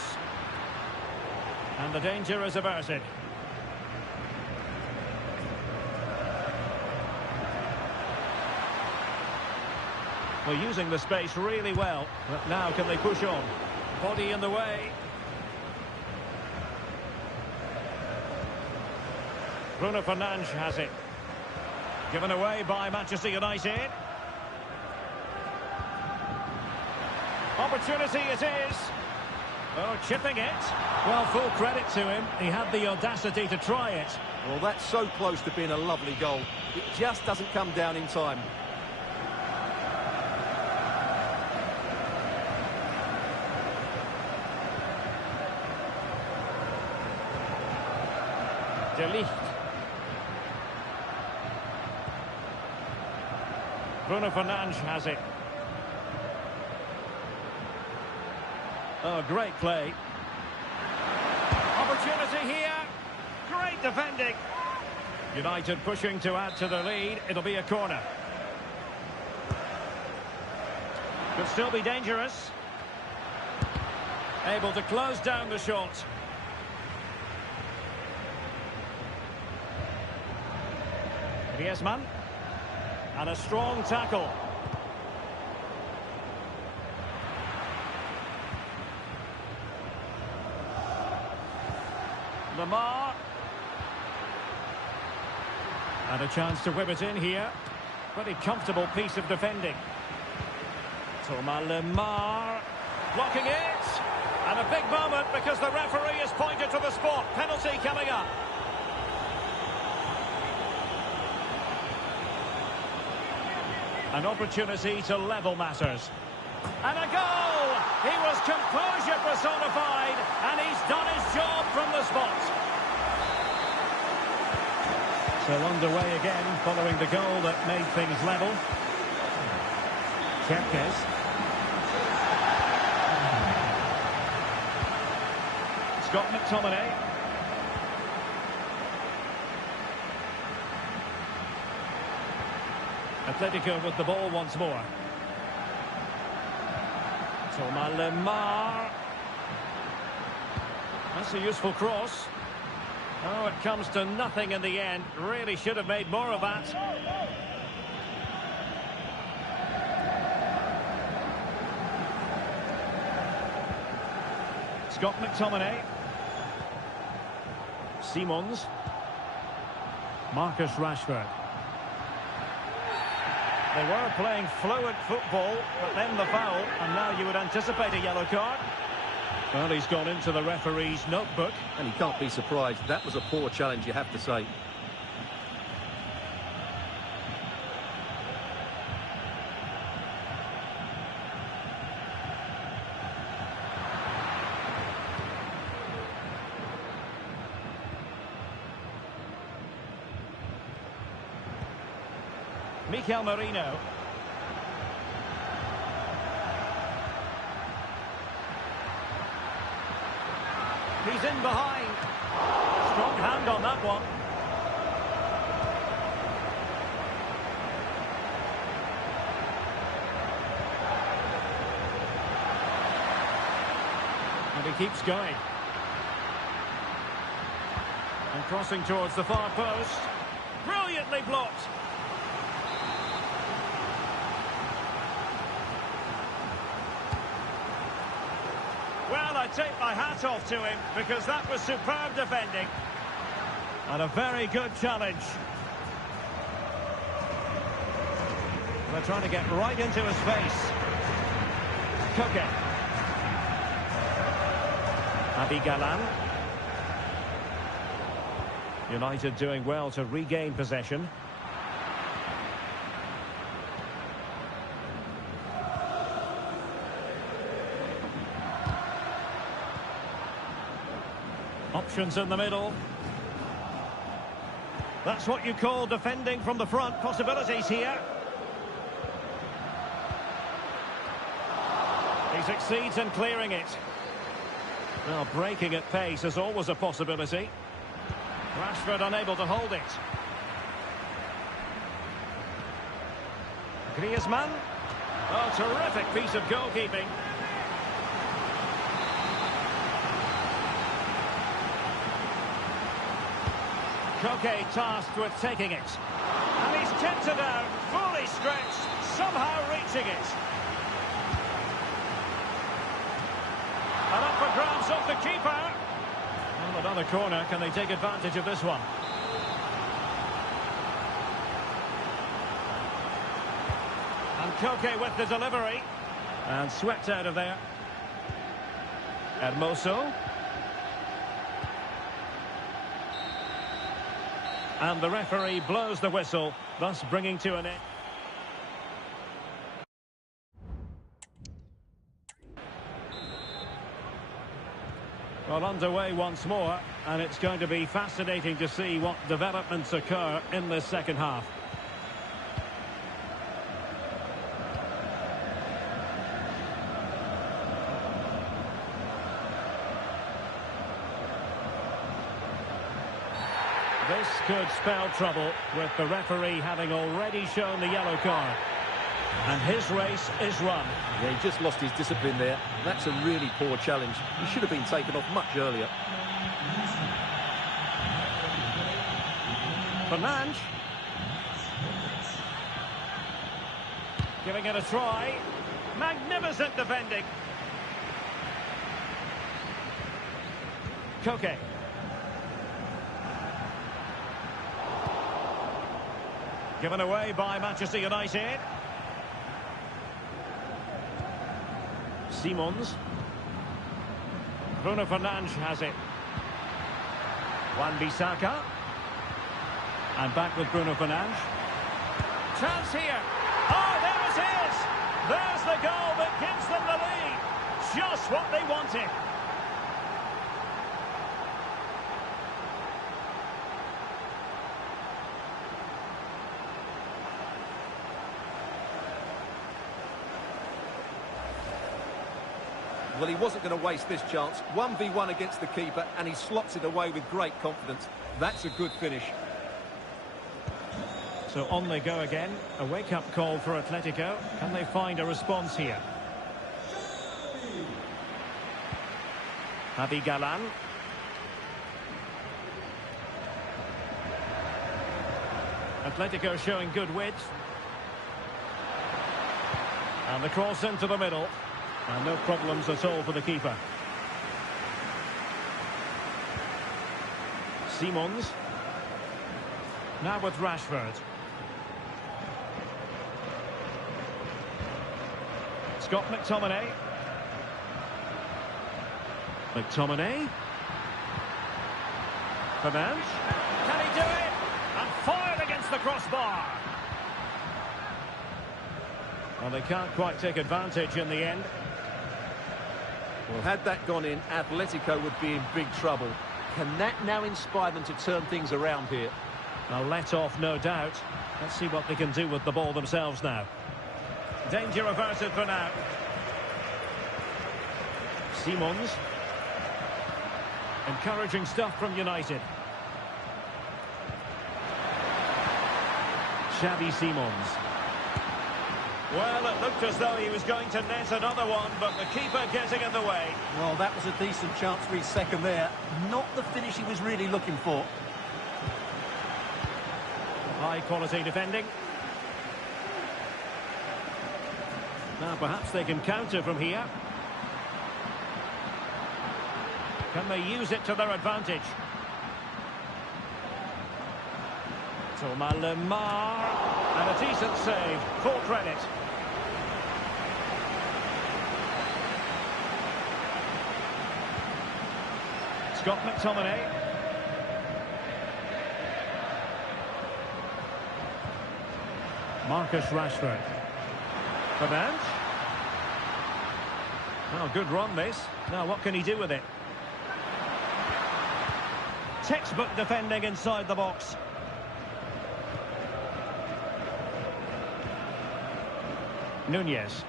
And the danger is averted. Well, using the space really well. But now can they push on? Body in the way. Bruno Fernandes has it. Given away by Manchester United. Opportunity it is. Oh, chipping it. Well, full credit to him. He had the audacity to try it. Well, that's so close to being a lovely goal. It just doesn't come down in time. De Ligt. Bruno Fernandes has it. Oh, great play. Opportunity here. Great defending. United pushing to add to the lead. It'll be a corner. Could still be dangerous. Able to close down the shot. Griezmann. And a strong tackle. Lamar. And a chance to whip it in here. Pretty comfortable piece of defending. Thomas Lamar. Blocking it. And a big moment because the referee has pointed to the spot. Penalty coming up. An opportunity to level matters. And a goal! He was composure personified, and he's done his job from the spot. So underway again, following the goal that made things level. Kempkes. Scott McTominay. Atletico with the ball once more. Thomas Lemar. That's a useful cross. Oh, it comes to nothing in the end. Really should have made more of that. Scott McTominay. Simons. Marcus Rashford. They were playing fluid football, but then the foul, and now you would anticipate a yellow card. Well, he's gone into the referee's notebook. And he can't be surprised. That was a poor challenge, you have to say. Mikel Merino. He's in behind. Strong hand on that one. And he keeps going. And crossing towards the far post. Brilliantly blocked. Well, I take my hat off to him because that was superb defending. And a very good challenge. They're trying to get right into his face. Koke. Javi Galan. United doing well to regain possession. Options in the middle. That's what you call defending from the front. Possibilities here. He succeeds in clearing it. Well, breaking at pace is always a possibility. Rashford unable to hold it. Griezmann. Oh, terrific piece of goalkeeping. Koke tasked with taking it. And he's kept it out, fully stretched, somehow reaching it. And up for grabs off the keeper. Well, another corner. Can they take advantage of this one? And Koke with the delivery. And swept out of there. Hermoso. And the referee blows the whistle, thus bringing to an end. Well, underway once more, and it's going to be fascinating to see what developments occur in this second half. This could spell trouble, with the referee having already shown the yellow card. And his race is run. Yeah, he just lost his discipline there. That's a really poor challenge. He should have been taken off much earlier. Fernandes. Giving it a try. Magnificent defending. Koke. Given away by Manchester United. Simons. Bruno Fernandes has it. Wan-Bissaka. And back with Bruno Fernandes. Chance here. Oh, there it is. There's the goal that gives them the lead. Just what they wanted. Well, he wasn't going to waste this chance. 1v1 against the keeper, and he slots it away with great confidence. That's a good finish. So on they go again. A wake-up call for Atletico. Can they find a response here? Javi Galan. Atletico showing good width. And the cross into the middle. And no problems at all for the keeper. Simons. Now with Rashford. Scott McTominay. McTominay. Fernandes. Can he do it? And fired against the crossbar. Well, they can't quite take advantage in the end. Well, had that gone in, Atletico would be in big trouble. Can that now inspire them to turn things around here? A let-off, no doubt. Let's see what they can do with the ball themselves now. Danger averted for now. Simons. Encouraging stuff from United. Xavi Simons. Well, it looked as though he was going to net another one, but the keeper getting in the way. Well, that was a decent chance for his second there. Not the finish he was really looking for. High-quality defending. Now, perhaps they can counter from here. Can they use it to their advantage? Thomas Lemar. And a decent save. Full credit. Scott McTominay. Marcus Rashford. Fernandes. Oh, good run this. Now, what can he do with it? Textbook defending inside the box. Nunez.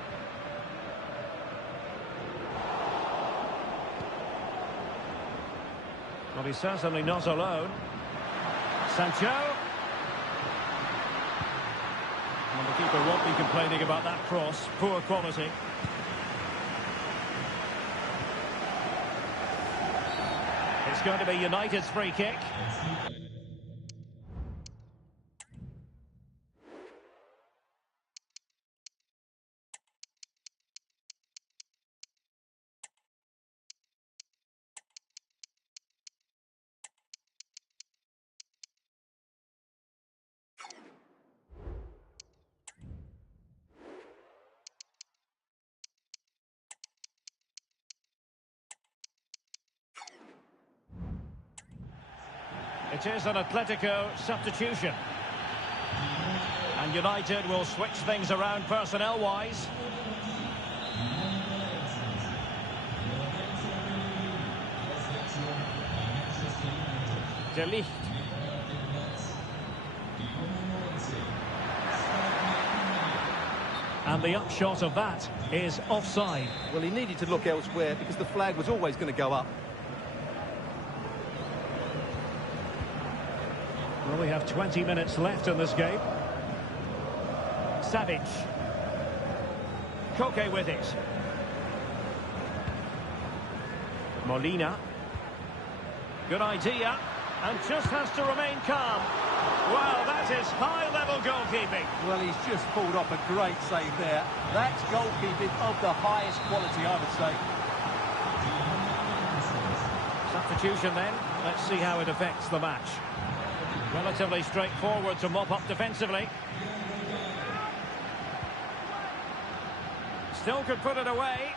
Well, he's certainly not alone. Sancho. And the keeper won't be complaining about that cross. Poor quality. It's going to be United's free kick. It is an Atletico substitution. And United will switch things around personnel-wise. De Ligt. And the upshot of that is offside. Well, he needed to look elsewhere because the flag was always going to go up. Well, we have 20 minutes left in this game. Savic. Koke with it. Molina. Good idea. And just has to remain calm. Wow, that is high-level goalkeeping. Well, he's just pulled off a great save there. That's goalkeeping of the highest quality, I would say. Substitution then. Let's see how it affects the match. Relatively straightforward to mop up defensively. Still could put it away.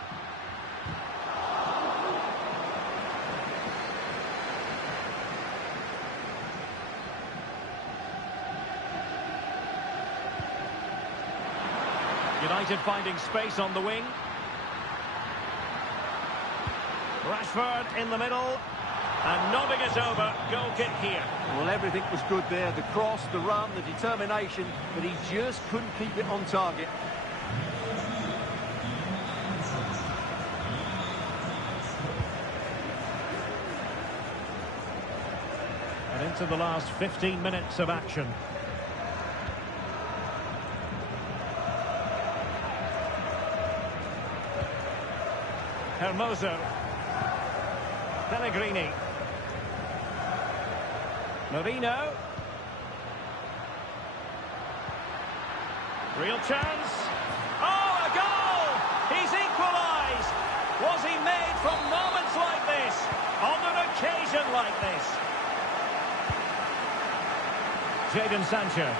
United finding space on the wing. Rashford in the middle. And nodding it over. Goal kick here. Well, everything was good there. The cross, the run, the determination. But he just couldn't keep it on target. And into the last 15 minutes of action. Hermoso. Pellegrini. Marino. Real chance. Oh, a goal! He's equalised! Was he made from moments like this? On an occasion like this? Jadon Sancho.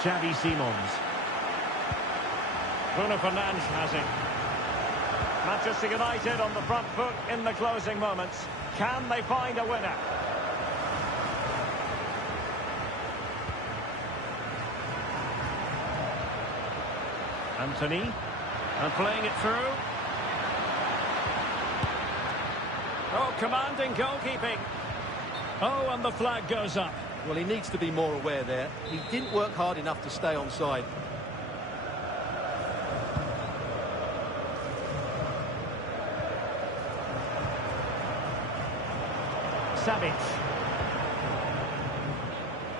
Xavi Simons. Bruno Fernandes has it. Manchester United on the front foot in the closing moments. Can they find a winner? Anthony. And playing it through. Oh, commanding goalkeeping. Oh, and the flag goes up. Well, he needs to be more aware there. He didn't work hard enough to stay onside. Savic.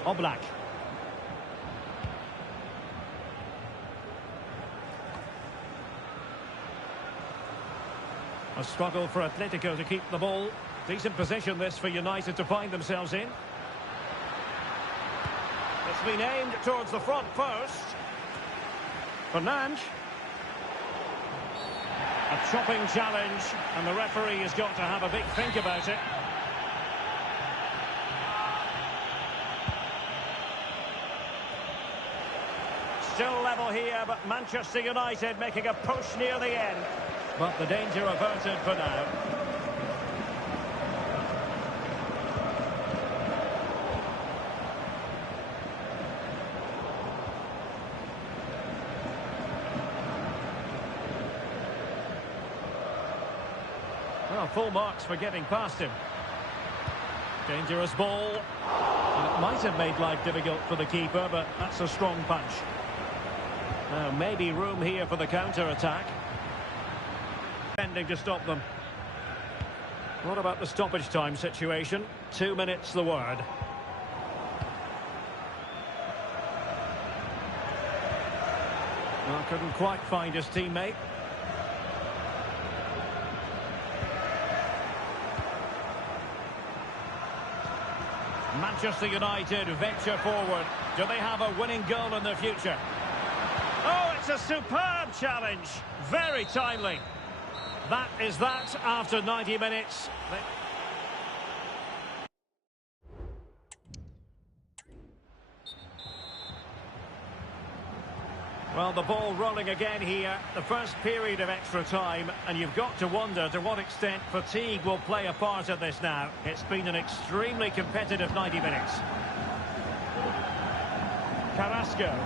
Oblak. A struggle for Atletico to keep the ball. Decent position this for United to find themselves in. It's been aimed towards the front first. Fernandes. A chopping challenge, and the referee has got to have a big think about it. Still level here, but Manchester United making a push near the end. But the danger averted for now. Well, full marks for getting past him. Dangerous ball. And it might have made life difficult for the keeper, but that's a strong punch. Now, maybe room here for the counter-attack. Pending to stop them. What about the stoppage time situation? 2 minutes the word. Well, couldn't quite find his teammate. Manchester United venture forward. Do they have a winning goal in the future? Oh, it's a superb challenge. Very timely. That is that after 90 minutes. Well, the ball rolling again here. The first period of extra time, and you've got to wonder to what extent fatigue will play a part of this now. It's been an extremely competitive 90 minutes. Carrasco.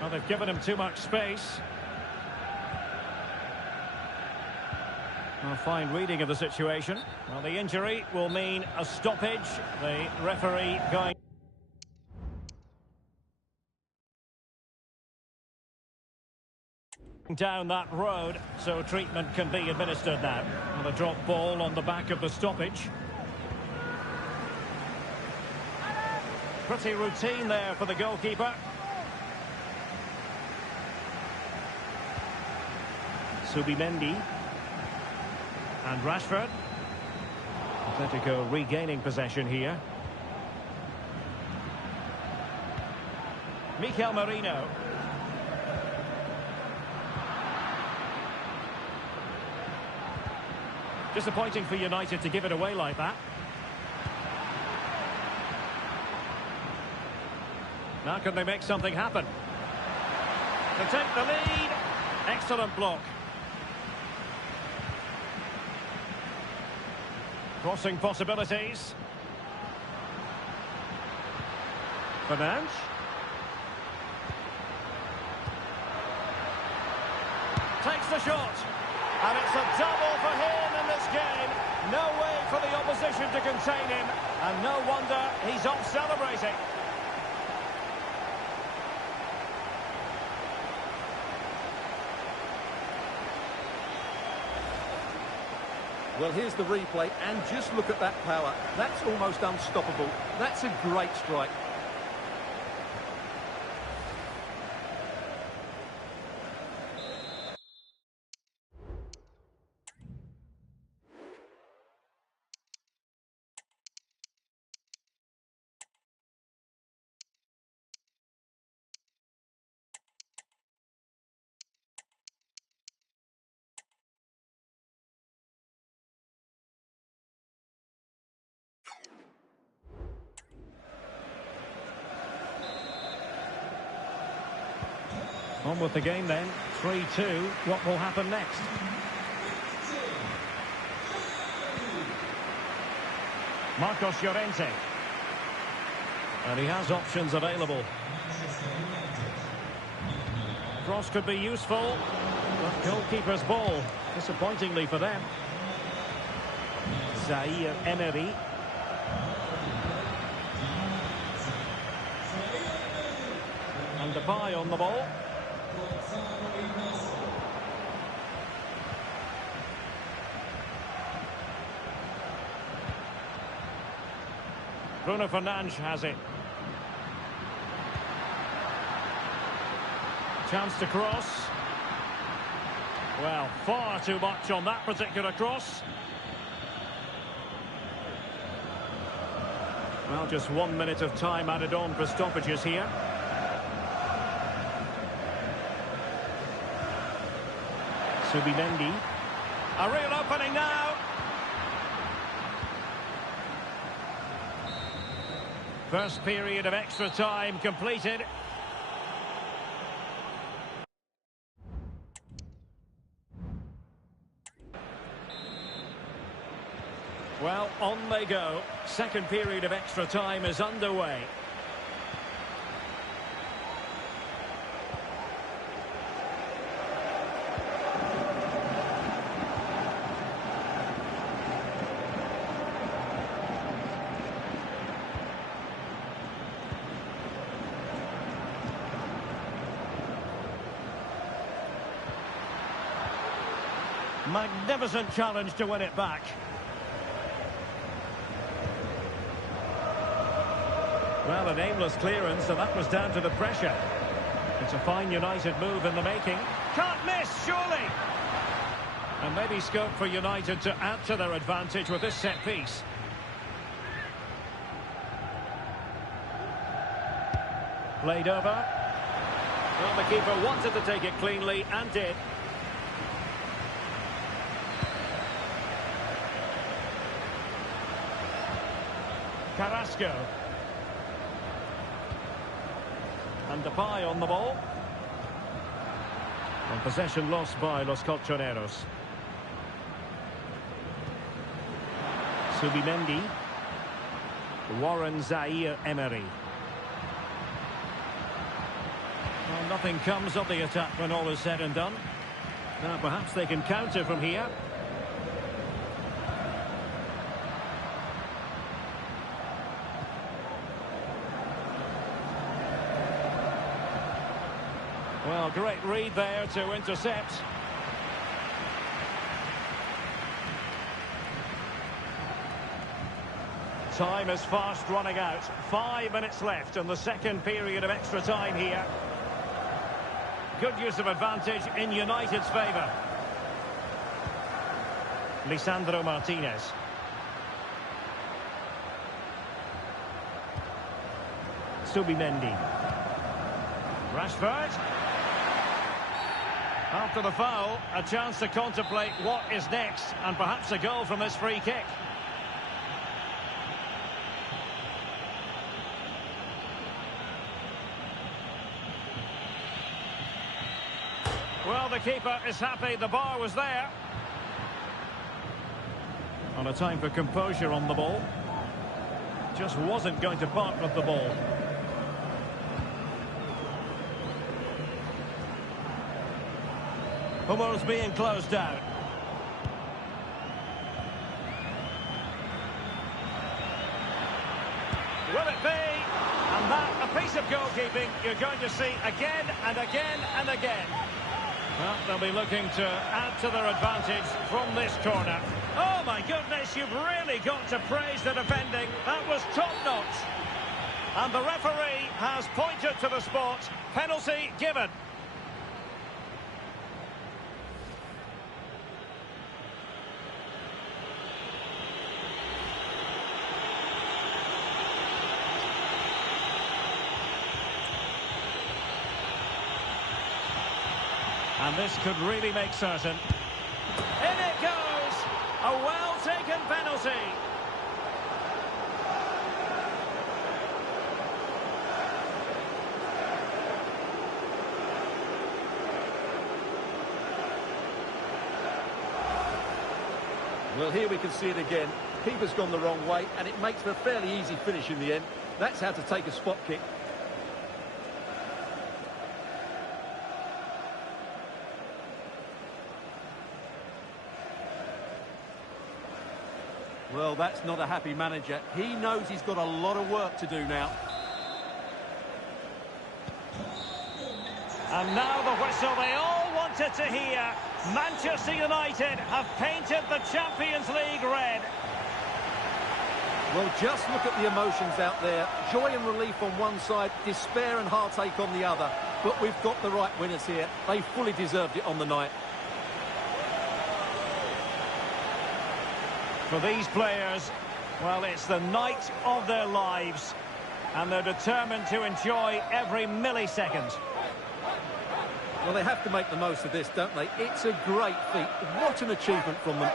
Well, they've given him too much space. A fine reading of the situation. Well, the injury will mean a stoppage. The referee going down that road, so treatment can be administered now. And a drop ball on the back of the stoppage. Pretty routine there for the goalkeeper. Subimendi. And Rashford. Atletico regaining possession here. Mikel Merino. Disappointing for United to give it away like that. Now can they make something happen? To take the lead. Excellent block. Crossing possibilities. Fernandes. Takes the shot. And it's a double for him in this game. No way for the opposition to contain him. And no wonder he's off celebrating. Well, here's the replay, and just look at that power. That's almost unstoppable. That's a great strike. On with the game then. 3-2. What will happen next? Marcos Llorente. And he has options available. Cross could be useful. But goalkeeper's ball. Disappointingly for them. Zaire Emery. And Depay on the ball. Bruno Fernandes has it. Chance to cross. Well, far too much on that particular cross. Well, just 1 minute of time added on for stoppages here. Subimendi. A real opening now. First period of extra time completed. Well, on they go. Second period of extra time is underway. Magnificent challenge to win it back. Well, an aimless clearance, and that was down to the pressure. It's a fine United move in the making. Can't miss, surely! And maybe scope for United to add to their advantage with this set piece. Played over. Well, the keeper wanted to take it cleanly and did. Carrasco. And Depay on the ball. And possession lost by Los Colchoneros. Subimendi. Warren Zaire-Emery. Well, nothing comes of the attack when all is said and done. Now perhaps they can counter from here. Well, great read there to intercept. Time is fast running out. 5 minutes left in the second period of extra time here. Good use of advantage in United's favour. Lisandro Martinez. Subimendi. Rashford. After the foul, a chance to contemplate what is next, and perhaps a goal from this free kick. Well, the keeper is happy the bar was there. On a time for composure on the ball. Just wasn't going to part with the ball. Hummels being closed down. Will it be? And that, a piece of goalkeeping you're going to see again and again and again. Well, they'll be looking to add to their advantage from this corner. Oh my goodness, you've really got to praise the defending. That was top-notch. And the referee has pointed to the spot. Penalty given. And this could really make certain. In it goes! A well-taken penalty. Well, here we can see it again. Keeper's gone the wrong way, and it makes for a fairly easy finish in the end. That's how to take a spot kick. Well, that's not a happy manager. He knows he's got a lot of work to do now. And now the whistle they all wanted to hear. Manchester United have painted the Champions League red. Well, just look at the emotions out there. Joy and relief on one side, despair and heartache on the other. But we've got the right winners here. They fully deserved it on the night. For these players, well, it's the night of their lives, and they're determined to enjoy every millisecond. Well, they have to make the most of this, don't they? It's a great feat. What an achievement from them.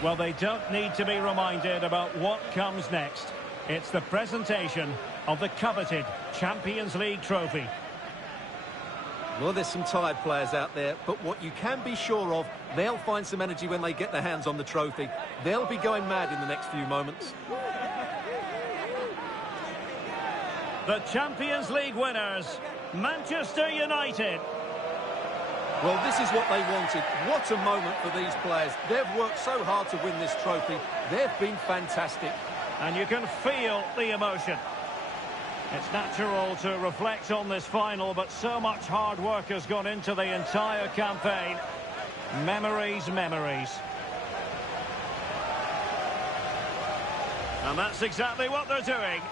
Well, they don't need to be reminded about what comes next. It's the presentation of the coveted Champions League trophy. Well, there's some tired players out there, but what you can be sure of, they'll find some energy when they get their hands on the trophy. They'll be going mad in the next few moments. The Champions League winners, Manchester United. Well, this is what they wanted. What a moment for these players. They've worked so hard to win this trophy. They've been fantastic. And you can feel the emotion. It's natural to reflect on this final, but so much hard work has gone into the entire campaign. Memories, memories. And that's exactly what they're doing.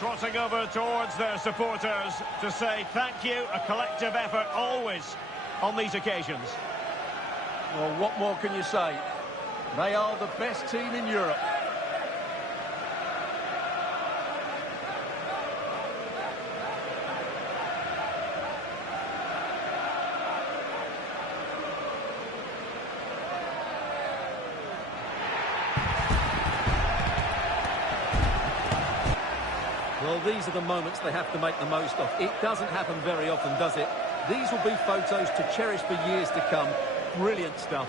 Trotting over towards their supporters to say thank you, a collective effort always on these occasions. Well, what more can you say? They are the best team in Europe. Well, these are the moments they have to make the most of. It doesn't happen very often, does it? These will be photos to cherish for years to come. Brilliant stuff.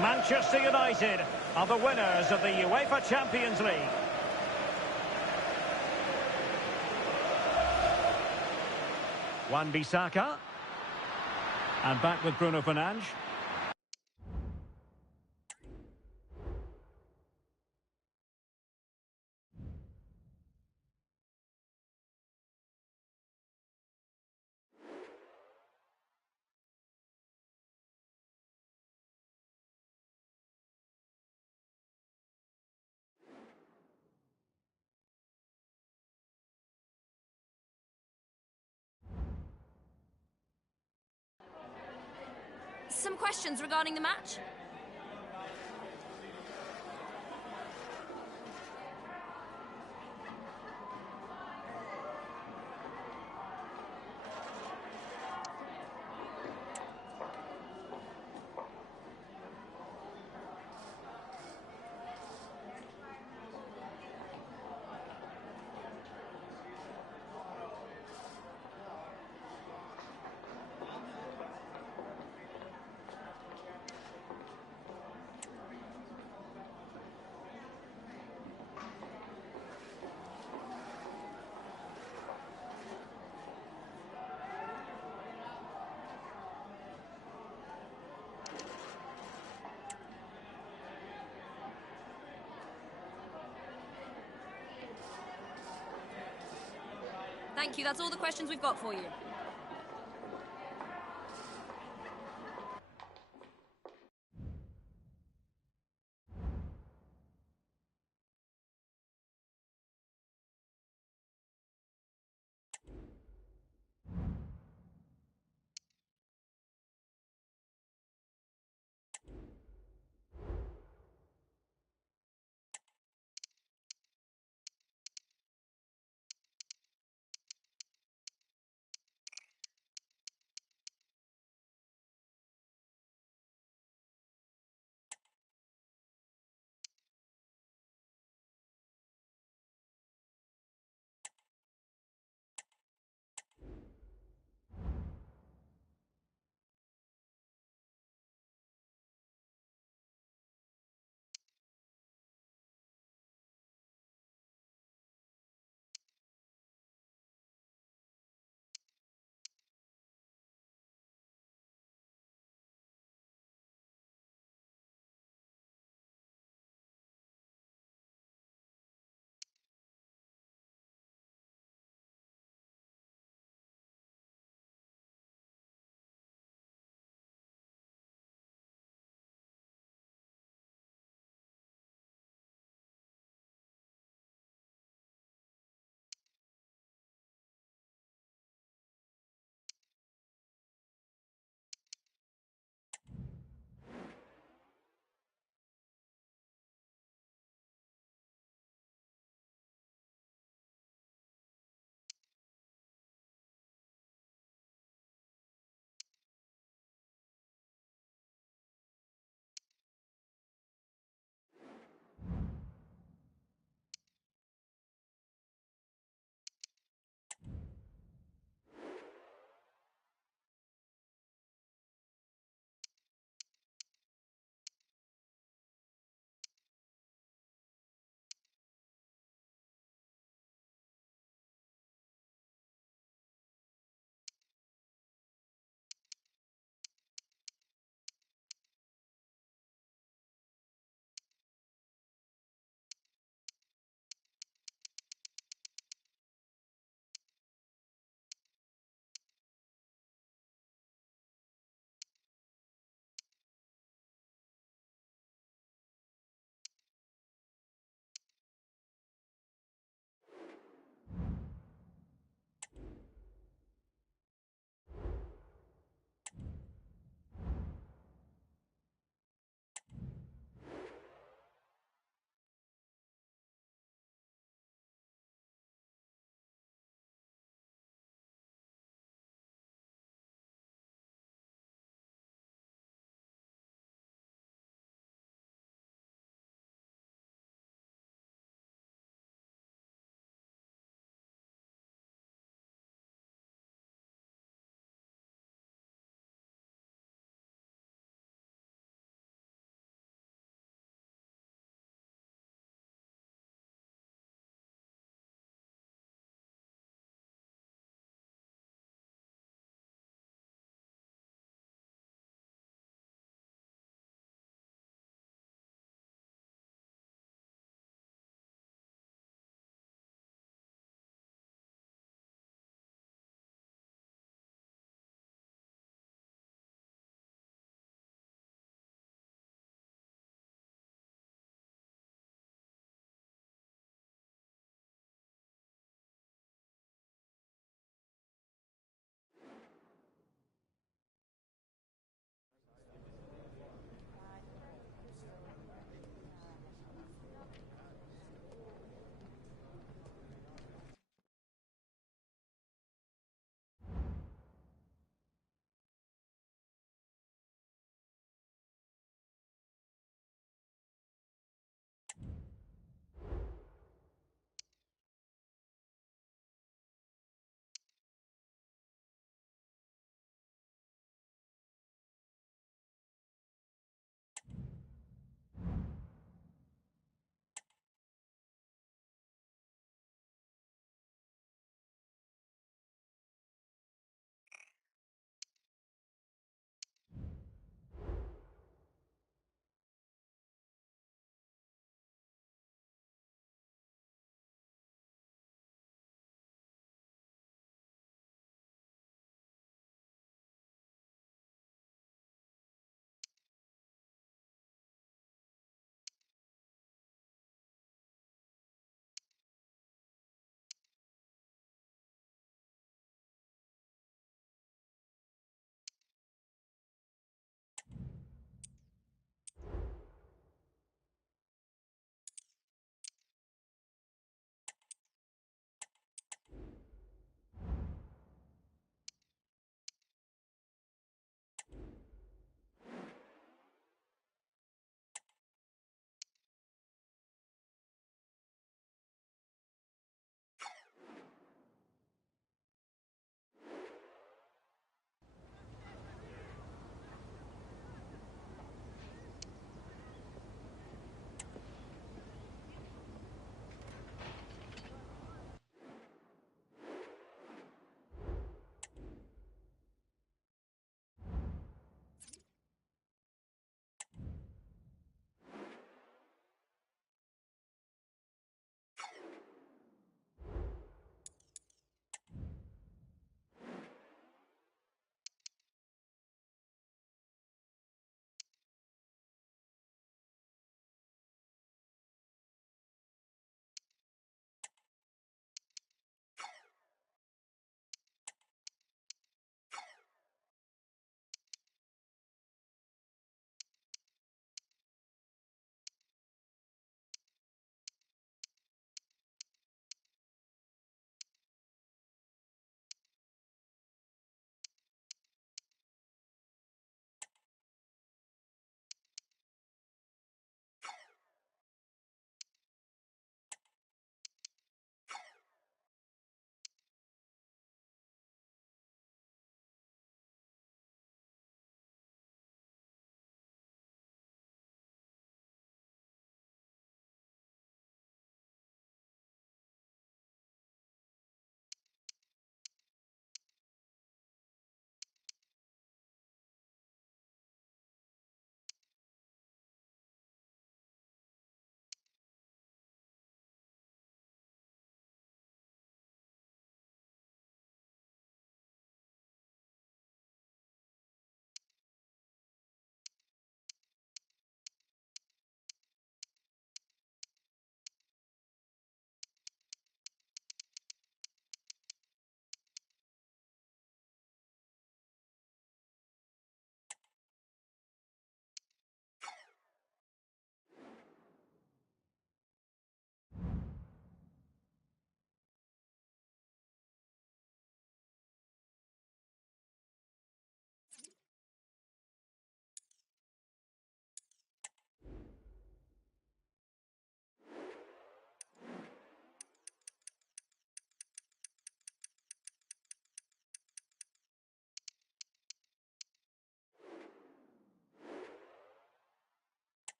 Manchester United are the winners of the UEFA Champions League. Wan-Bissaka. And back with Bruno Fernandes. Some questions regarding the match? Thank you, that's all the questions we've got for you.